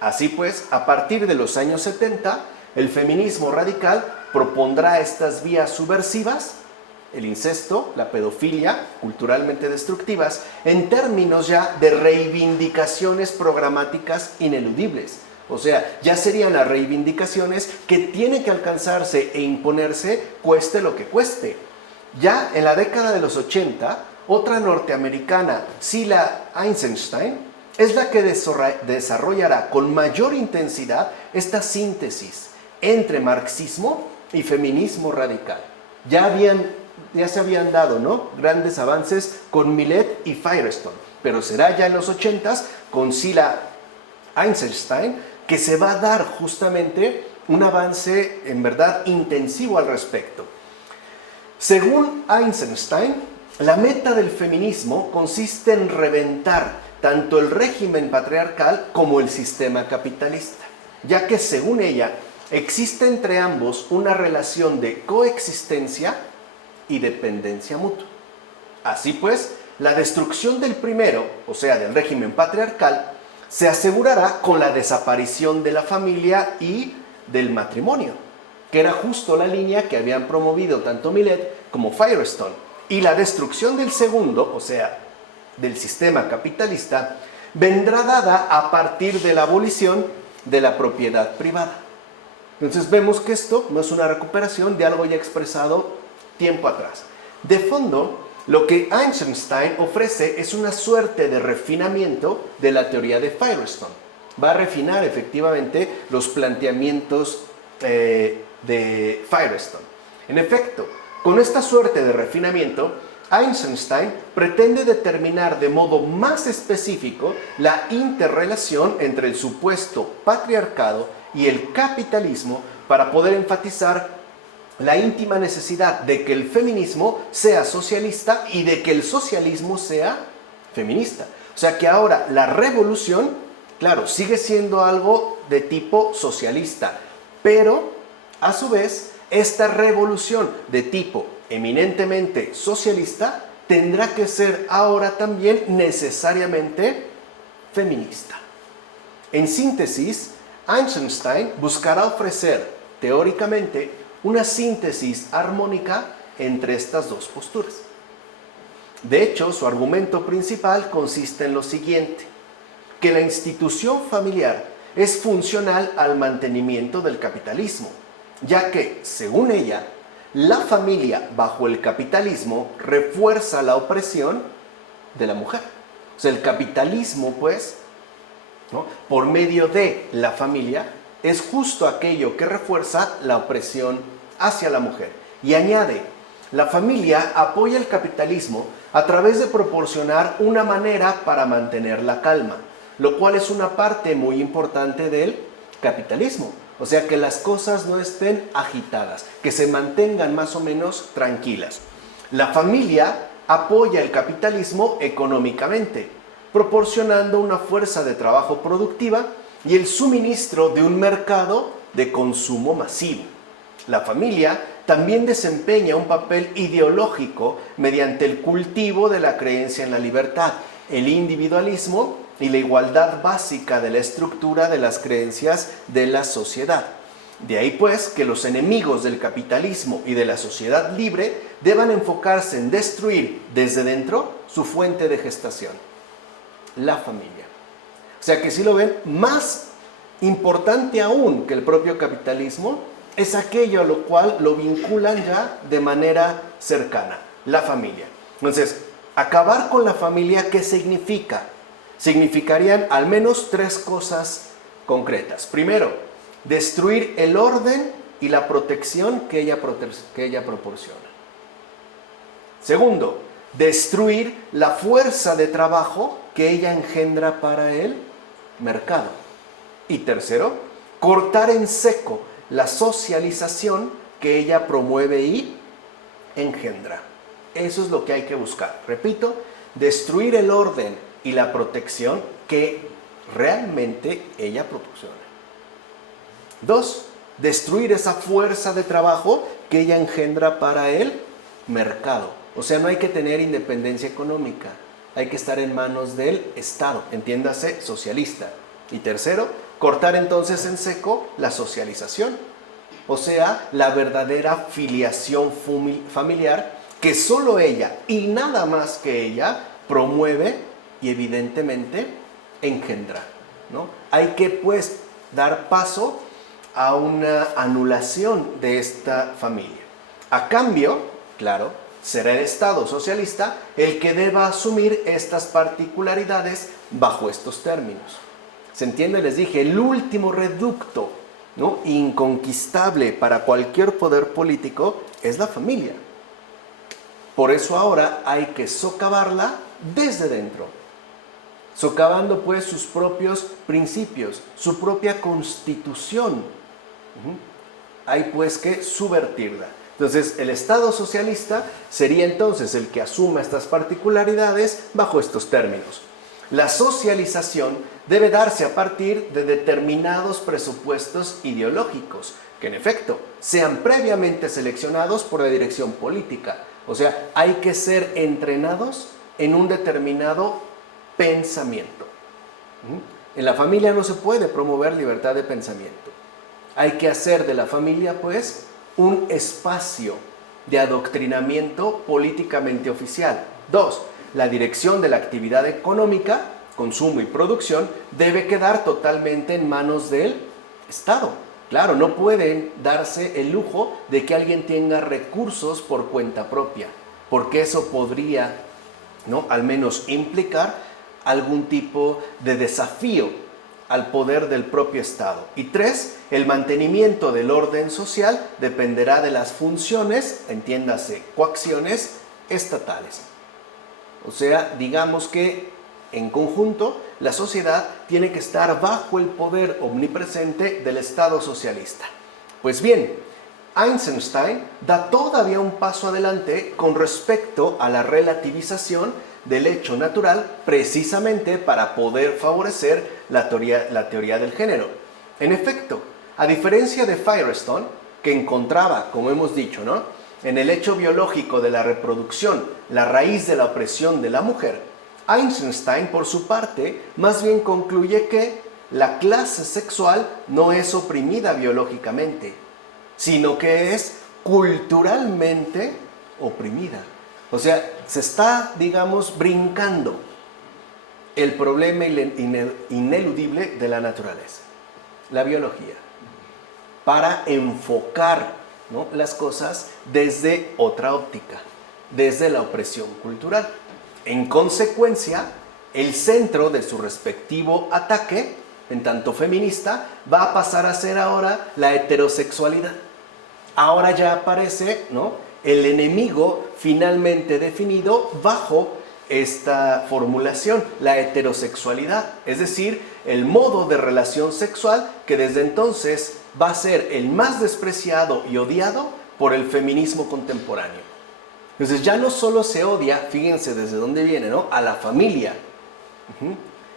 Así pues, a partir de los años 70, el feminismo radical propondrá estas vías subversivas, el incesto, la pedofilia, culturalmente destructivas, en términos ya de reivindicaciones programáticas ineludibles. O sea, ya serían las reivindicaciones que tienen que alcanzarse e imponerse cueste lo que cueste. Ya en la década de los 80, otra norteamericana, Sheila Eisenstein, es la que desarrollará con mayor intensidad esta síntesis entre marxismo y feminismo radical. Ya se habían dado, ¿no?, grandes avances con Millett y Firestone, pero será ya en los 80s con Sheila Eisenstein que se va a dar justamente un avance en verdad intensivo al respecto. Según Eisenstein, la meta del feminismo consiste en reventar tanto el régimen patriarcal como el sistema capitalista, ya que según ella existe entre ambos una relación de coexistencia y dependencia mutua. Así pues, la destrucción del primero, o sea, del régimen patriarcal, se asegurará con la desaparición de la familia y del matrimonio, que era justo la línea que habían promovido tanto Millett como Firestone. Y la destrucción del segundo, o sea, del sistema capitalista, vendrá dada a partir de la abolición de la propiedad privada. Entonces vemos que esto no es una recuperación de algo ya expresado tiempo atrás. De fondo, lo que Eisenstein ofrece es una suerte de refinamiento de la teoría de Firestone. Va a refinar efectivamente los planteamientos de Firestone. En efecto, con esta suerte de refinamiento, Eisenstein pretende determinar de modo más específico la interrelación entre el supuesto patriarcado y el capitalismo para poder enfatizar la íntima necesidad de que el feminismo sea socialista y de que el socialismo sea feminista. O sea que ahora la revolución, claro, sigue siendo algo de tipo socialista, pero a su vez esta revolución de tipo eminentemente socialista tendrá que ser ahora también necesariamente feminista. En síntesis, Eisenstein buscará ofrecer teóricamente una síntesis armónica entre estas dos posturas. De hecho, su argumento principal consiste en lo siguiente: que la institución familiar es funcional al mantenimiento del capitalismo, ya que, según ella, la familia bajo el capitalismo refuerza la opresión de la mujer. O sea, el capitalismo, pues, ¿no?, por medio de la familia, es justo aquello que refuerza la opresión hacia la mujer. Y añade, la familia apoya el capitalismo a través de proporcionar una manera para mantener la calma, lo cual es una parte muy importante del capitalismo. O sea, que las cosas no estén agitadas, que se mantengan más o menos tranquilas. La familia apoya el capitalismo económicamente, proporcionando una fuerza de trabajo productiva y el suministro de un mercado de consumo masivo. La familia también desempeña un papel ideológico mediante el cultivo de la creencia en la libertad, el individualismo y la igualdad básica de la estructura de las creencias de la sociedad. De ahí pues que los enemigos del capitalismo y de la sociedad libre deban enfocarse en destruir desde dentro su fuente de gestación, la familia. O sea que si lo ven, más importante aún que el propio capitalismo es aquello a lo cual lo vinculan ya de manera cercana, la familia. Entonces, acabar con la familia, ¿qué significa? Significarían al menos tres cosas concretas. Primero, destruir el orden y la protección que ella proporciona. Segundo, destruir la fuerza de trabajo que ella engendra para el mercado. Y tercero, cortar en seco la socialización que ella promueve y engendra. Eso es lo que hay que buscar. Repito, destruir el orden y la protección que realmente ella proporciona. 2. Destruir esa fuerza de trabajo que ella engendra para el mercado. O sea, no hay que tener independencia económica, hay que estar en manos del Estado, entiéndase, socialista. Y tercero, cortar entonces en seco la socialización, o sea, la verdadera filiación familiar que solo ella y nada más que ella promueve y evidentemente engendra, ¿no? Hay que pues dar paso a una anulación de esta familia. A cambio, claro, será el Estado socialista el que deba asumir estas particularidades bajo estos términos. ¿Se entiende? Les dije, el último reducto, ¿no?, inconquistable para cualquier poder político es la familia. Por eso ahora hay que socavarla desde dentro, socavando pues sus propios principios, su propia constitución. Hay pues que subvertirla. Entonces el Estado socialista sería entonces el que asuma estas particularidades bajo estos términos. La socialización debe darse a partir de determinados presupuestos ideológicos, que en efecto sean previamente seleccionados por la dirección política. O sea, hay que ser entrenados en un determinado pensamiento. En la familia no se puede promover libertad de pensamiento. Hay que hacer de la familia, pues, un espacio de adoctrinamiento políticamente oficial. 2. La dirección de la actividad económica, consumo y producción debe quedar totalmente en manos del Estado. Claro, no pueden darse el lujo de que alguien tenga recursos por cuenta propia, porque eso podría, ¿no?, al menos implicar algún tipo de desafío al poder del propio Estado. Y 3, el mantenimiento del orden social dependerá de las funciones, entiéndase, coacciones estatales. O sea, digamos que en conjunto la sociedad tiene que estar bajo el poder omnipresente del Estado socialista. Pues bien, Eisenstein da todavía un paso adelante con respecto a la relativización del hecho natural, precisamente para poder favorecer la teoría del género. En efecto, a diferencia de Firestone, que encontraba, como hemos dicho, ¿no?, en el hecho biológico de la reproducción la raíz de la opresión de la mujer, Eisenstein, por su parte, más bien concluye que la clase sexual no es oprimida biológicamente, sino que es culturalmente oprimida. O sea, se está, digamos, brincando el problema ineludible de la naturaleza, la biología, para enfocar, ¿no?, las cosas desde otra óptica, desde la opresión cultural. En consecuencia, el centro de su respectivo ataque, en tanto feminista, va a pasar a ser ahora la heterosexualidad. Ahora ya aparece, ¿no?, el enemigo finalmente definido bajo esta formulación, la heterosexualidad, es decir, el modo de relación sexual que desde entonces va a ser el más despreciado y odiado por el feminismo contemporáneo. Entonces ya no solo se odia, fíjense desde dónde viene, ¿no?, a la familia,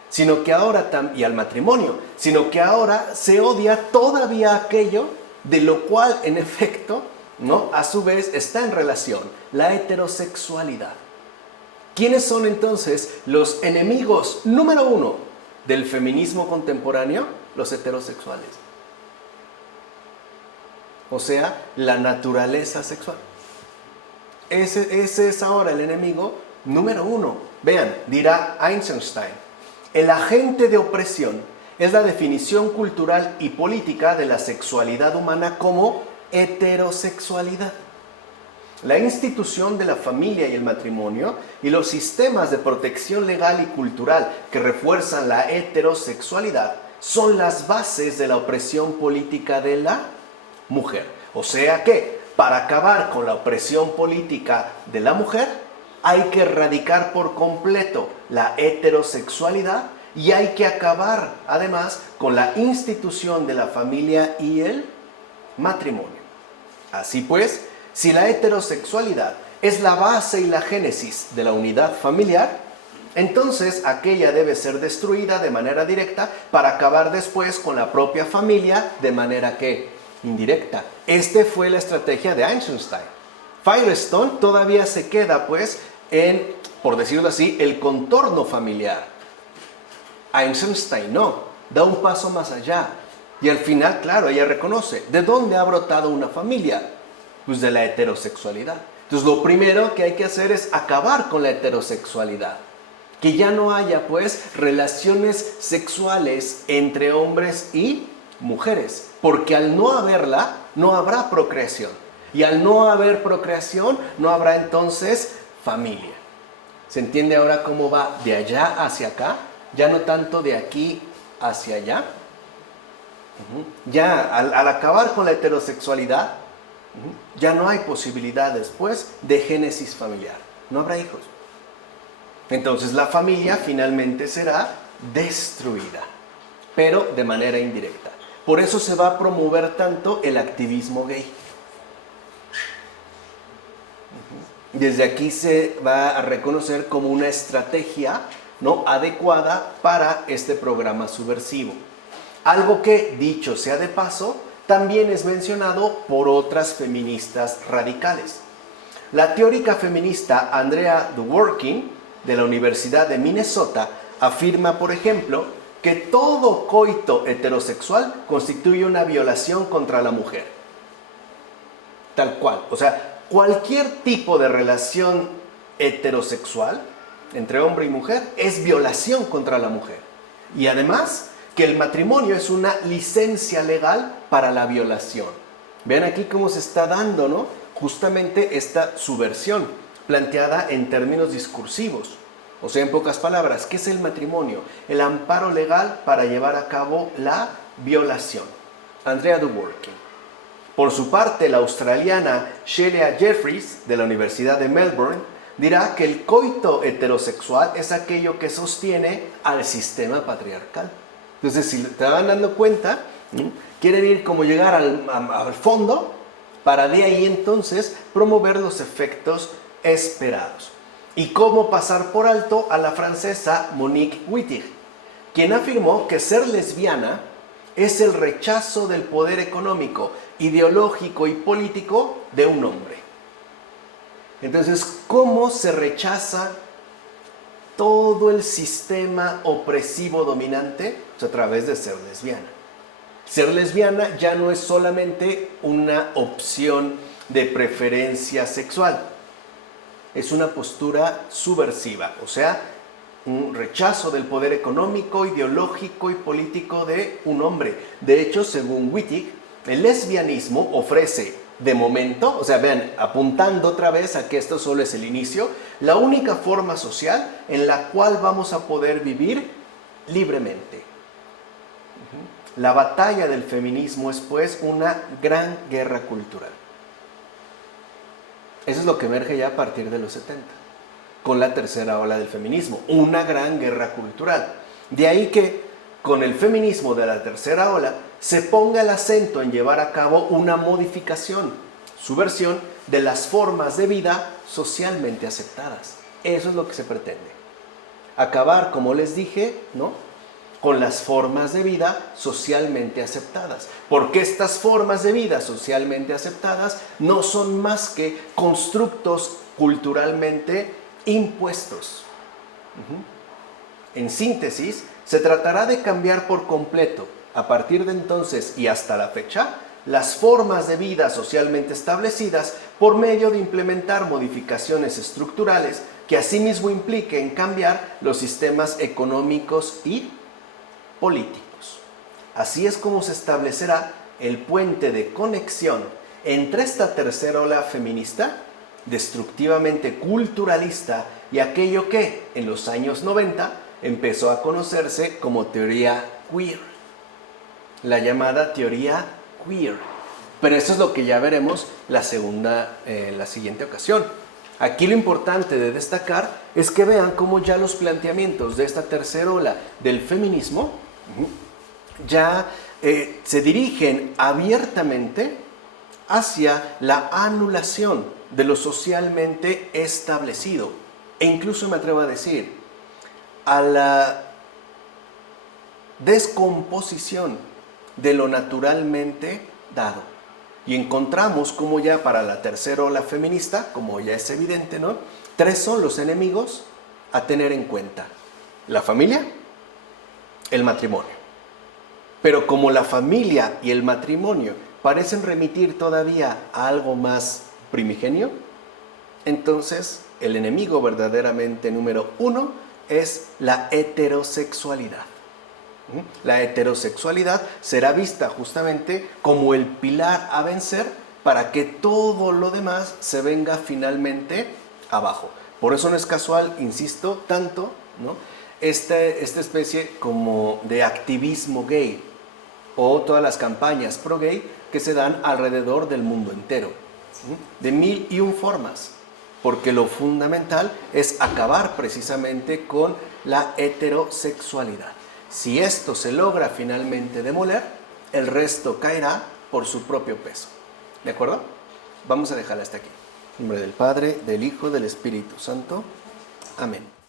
sino que ahora y al matrimonio, sino que ahora se odia todavía aquello de lo cual en efecto, ¿no?, a su vez está en relación, la heterosexualidad. ¿Quiénes son entonces los enemigos número 1 del feminismo contemporáneo? Los heterosexuales. O sea, la naturaleza sexual. Ese es ahora el enemigo número 1. Vean, dirá Eisenstein, el agente de opresión es la definición cultural y política de la sexualidad humana como heterosexualidad. La institución de la familia y el matrimonio y los sistemas de protección legal y cultural que refuerzan la heterosexualidad son las bases de la opresión política de la mujer. O sea que, para acabar con la opresión política de la mujer, hay que erradicar por completo la heterosexualidad y hay que acabar, además, con la institución de la familia y el matrimonio. Así pues, si la heterosexualidad es la base y la génesis de la unidad familiar, entonces aquella debe ser destruida de manera directa para acabar después con la propia familia de manera que indirecta. Esta fue la estrategia de Eisenstein. Firestone todavía se queda pues en, por decirlo así, el contorno familiar. Eisenstein no, da un paso más allá. Y al final, claro, ella reconoce, ¿de dónde ha brotado una familia? Pues de la heterosexualidad. Entonces lo primero que hay que hacer es acabar con la heterosexualidad. Que ya no haya pues relaciones sexuales entre hombres y mujeres. Porque al no haberla, no habrá procreación. Y al no haber procreación, no habrá entonces familia. ¿Se entiende ahora cómo va de allá hacia acá? Ya no tanto de aquí hacia allá. Ya al acabar con la heterosexualidad, ya no hay posibilidad después de génesis familiar. No habrá hijos. Entonces la familia finalmente será destruida, pero de manera indirecta. Por eso se va a promover tanto el activismo gay. Desde aquí se va a reconocer como una estrategia, ¿no?, adecuada para este programa subversivo. Algo que, dicho sea de paso, también es mencionado por otras feministas radicales. La teórica feminista Andrea Dworkin, de la Universidad de Minnesota, afirma, por ejemplo, que todo coito heterosexual constituye una violación contra la mujer. Tal cual. O sea, cualquier tipo de relación heterosexual entre hombre y mujer es violación contra la mujer. Y además que el matrimonio es una licencia legal para la violación. Vean aquí cómo se está dando, ¿no?, justamente esta subversión planteada en términos discursivos. O sea, en pocas palabras, ¿qué es el matrimonio? El amparo legal para llevar a cabo la violación. Andrea Dworkin. Por su parte, la australiana Sheila Jeffries, de la Universidad de Melbourne, dirá que el coito heterosexual es aquello que sostiene al sistema patriarcal. Entonces, si te van dando cuenta, quieren ir como llegar al fondo para de ahí entonces promover los efectos esperados. Y cómo pasar por alto a la francesa Monique Wittig, quien afirmó que ser lesbiana es el rechazo del poder económico, ideológico y político de un hombre. Entonces, ¿cómo se rechaza todo el sistema opresivo dominante? Pues a través de ser lesbiana. Ser lesbiana ya no es solamente una opción de preferencia sexual, es una postura subversiva, o sea, un rechazo del poder económico, ideológico y político de un hombre. De hecho, según Wittig, el lesbianismo ofrece, de momento, o sea, vean, apuntando otra vez a que esto solo es el inicio, la única forma social en la cual vamos a poder vivir libremente. La batalla del feminismo es, pues, una gran guerra cultural. Eso es lo que emerge ya a partir de los 70, con la tercera ola del feminismo, una gran guerra cultural. De ahí que con el feminismo de la tercera ola se ponga el acento en llevar a cabo una modificación, subversión de las formas de vida socialmente aceptadas. Eso es lo que se pretende. Acabar, como les dije, ¿no?, con las formas de vida socialmente aceptadas. Porque estas formas de vida socialmente aceptadas no son más que constructos culturalmente impuestos. En síntesis, se tratará de cambiar por completo, a partir de entonces y hasta la fecha, las formas de vida socialmente establecidas por medio de implementar modificaciones estructurales que asimismo impliquen cambiar los sistemas económicos y políticos. Así es como se establecerá el puente de conexión entre esta tercera ola feminista, destructivamente culturalista, y aquello que en los años 90 empezó a conocerse como teoría queer, la llamada teoría queer. Pero eso es lo que ya veremos la siguiente ocasión. Aquí lo importante de destacar es que vean cómo ya los planteamientos de esta tercera ola del feminismo ya se dirigen abiertamente hacia la anulación de lo socialmente establecido, e incluso me atrevo a decir, a la descomposición de lo naturalmente dado. Y encontramos como ya para la tercera ola feminista, como ya es evidente, ¿no?, 3 son los enemigos a tener en cuenta: la familia, el matrimonio. Pero como la familia y el matrimonio parecen remitir todavía a algo más primigenio, entonces el enemigo verdaderamente número 1 es la heterosexualidad. La heterosexualidad será vista justamente como el pilar a vencer para que todo lo demás se venga finalmente abajo. Por eso no es casual, insisto, tanto, ¿no?, esta especie como de activismo gay o todas las campañas pro gay que se dan alrededor del mundo entero, de 1001 formas, porque lo fundamental es acabar precisamente con la heterosexualidad. Si esto se logra finalmente demoler, el resto caerá por su propio peso. ¿De acuerdo? Vamos a dejarla hasta aquí. En nombre del Padre, del Hijo, del Espíritu Santo. Amén.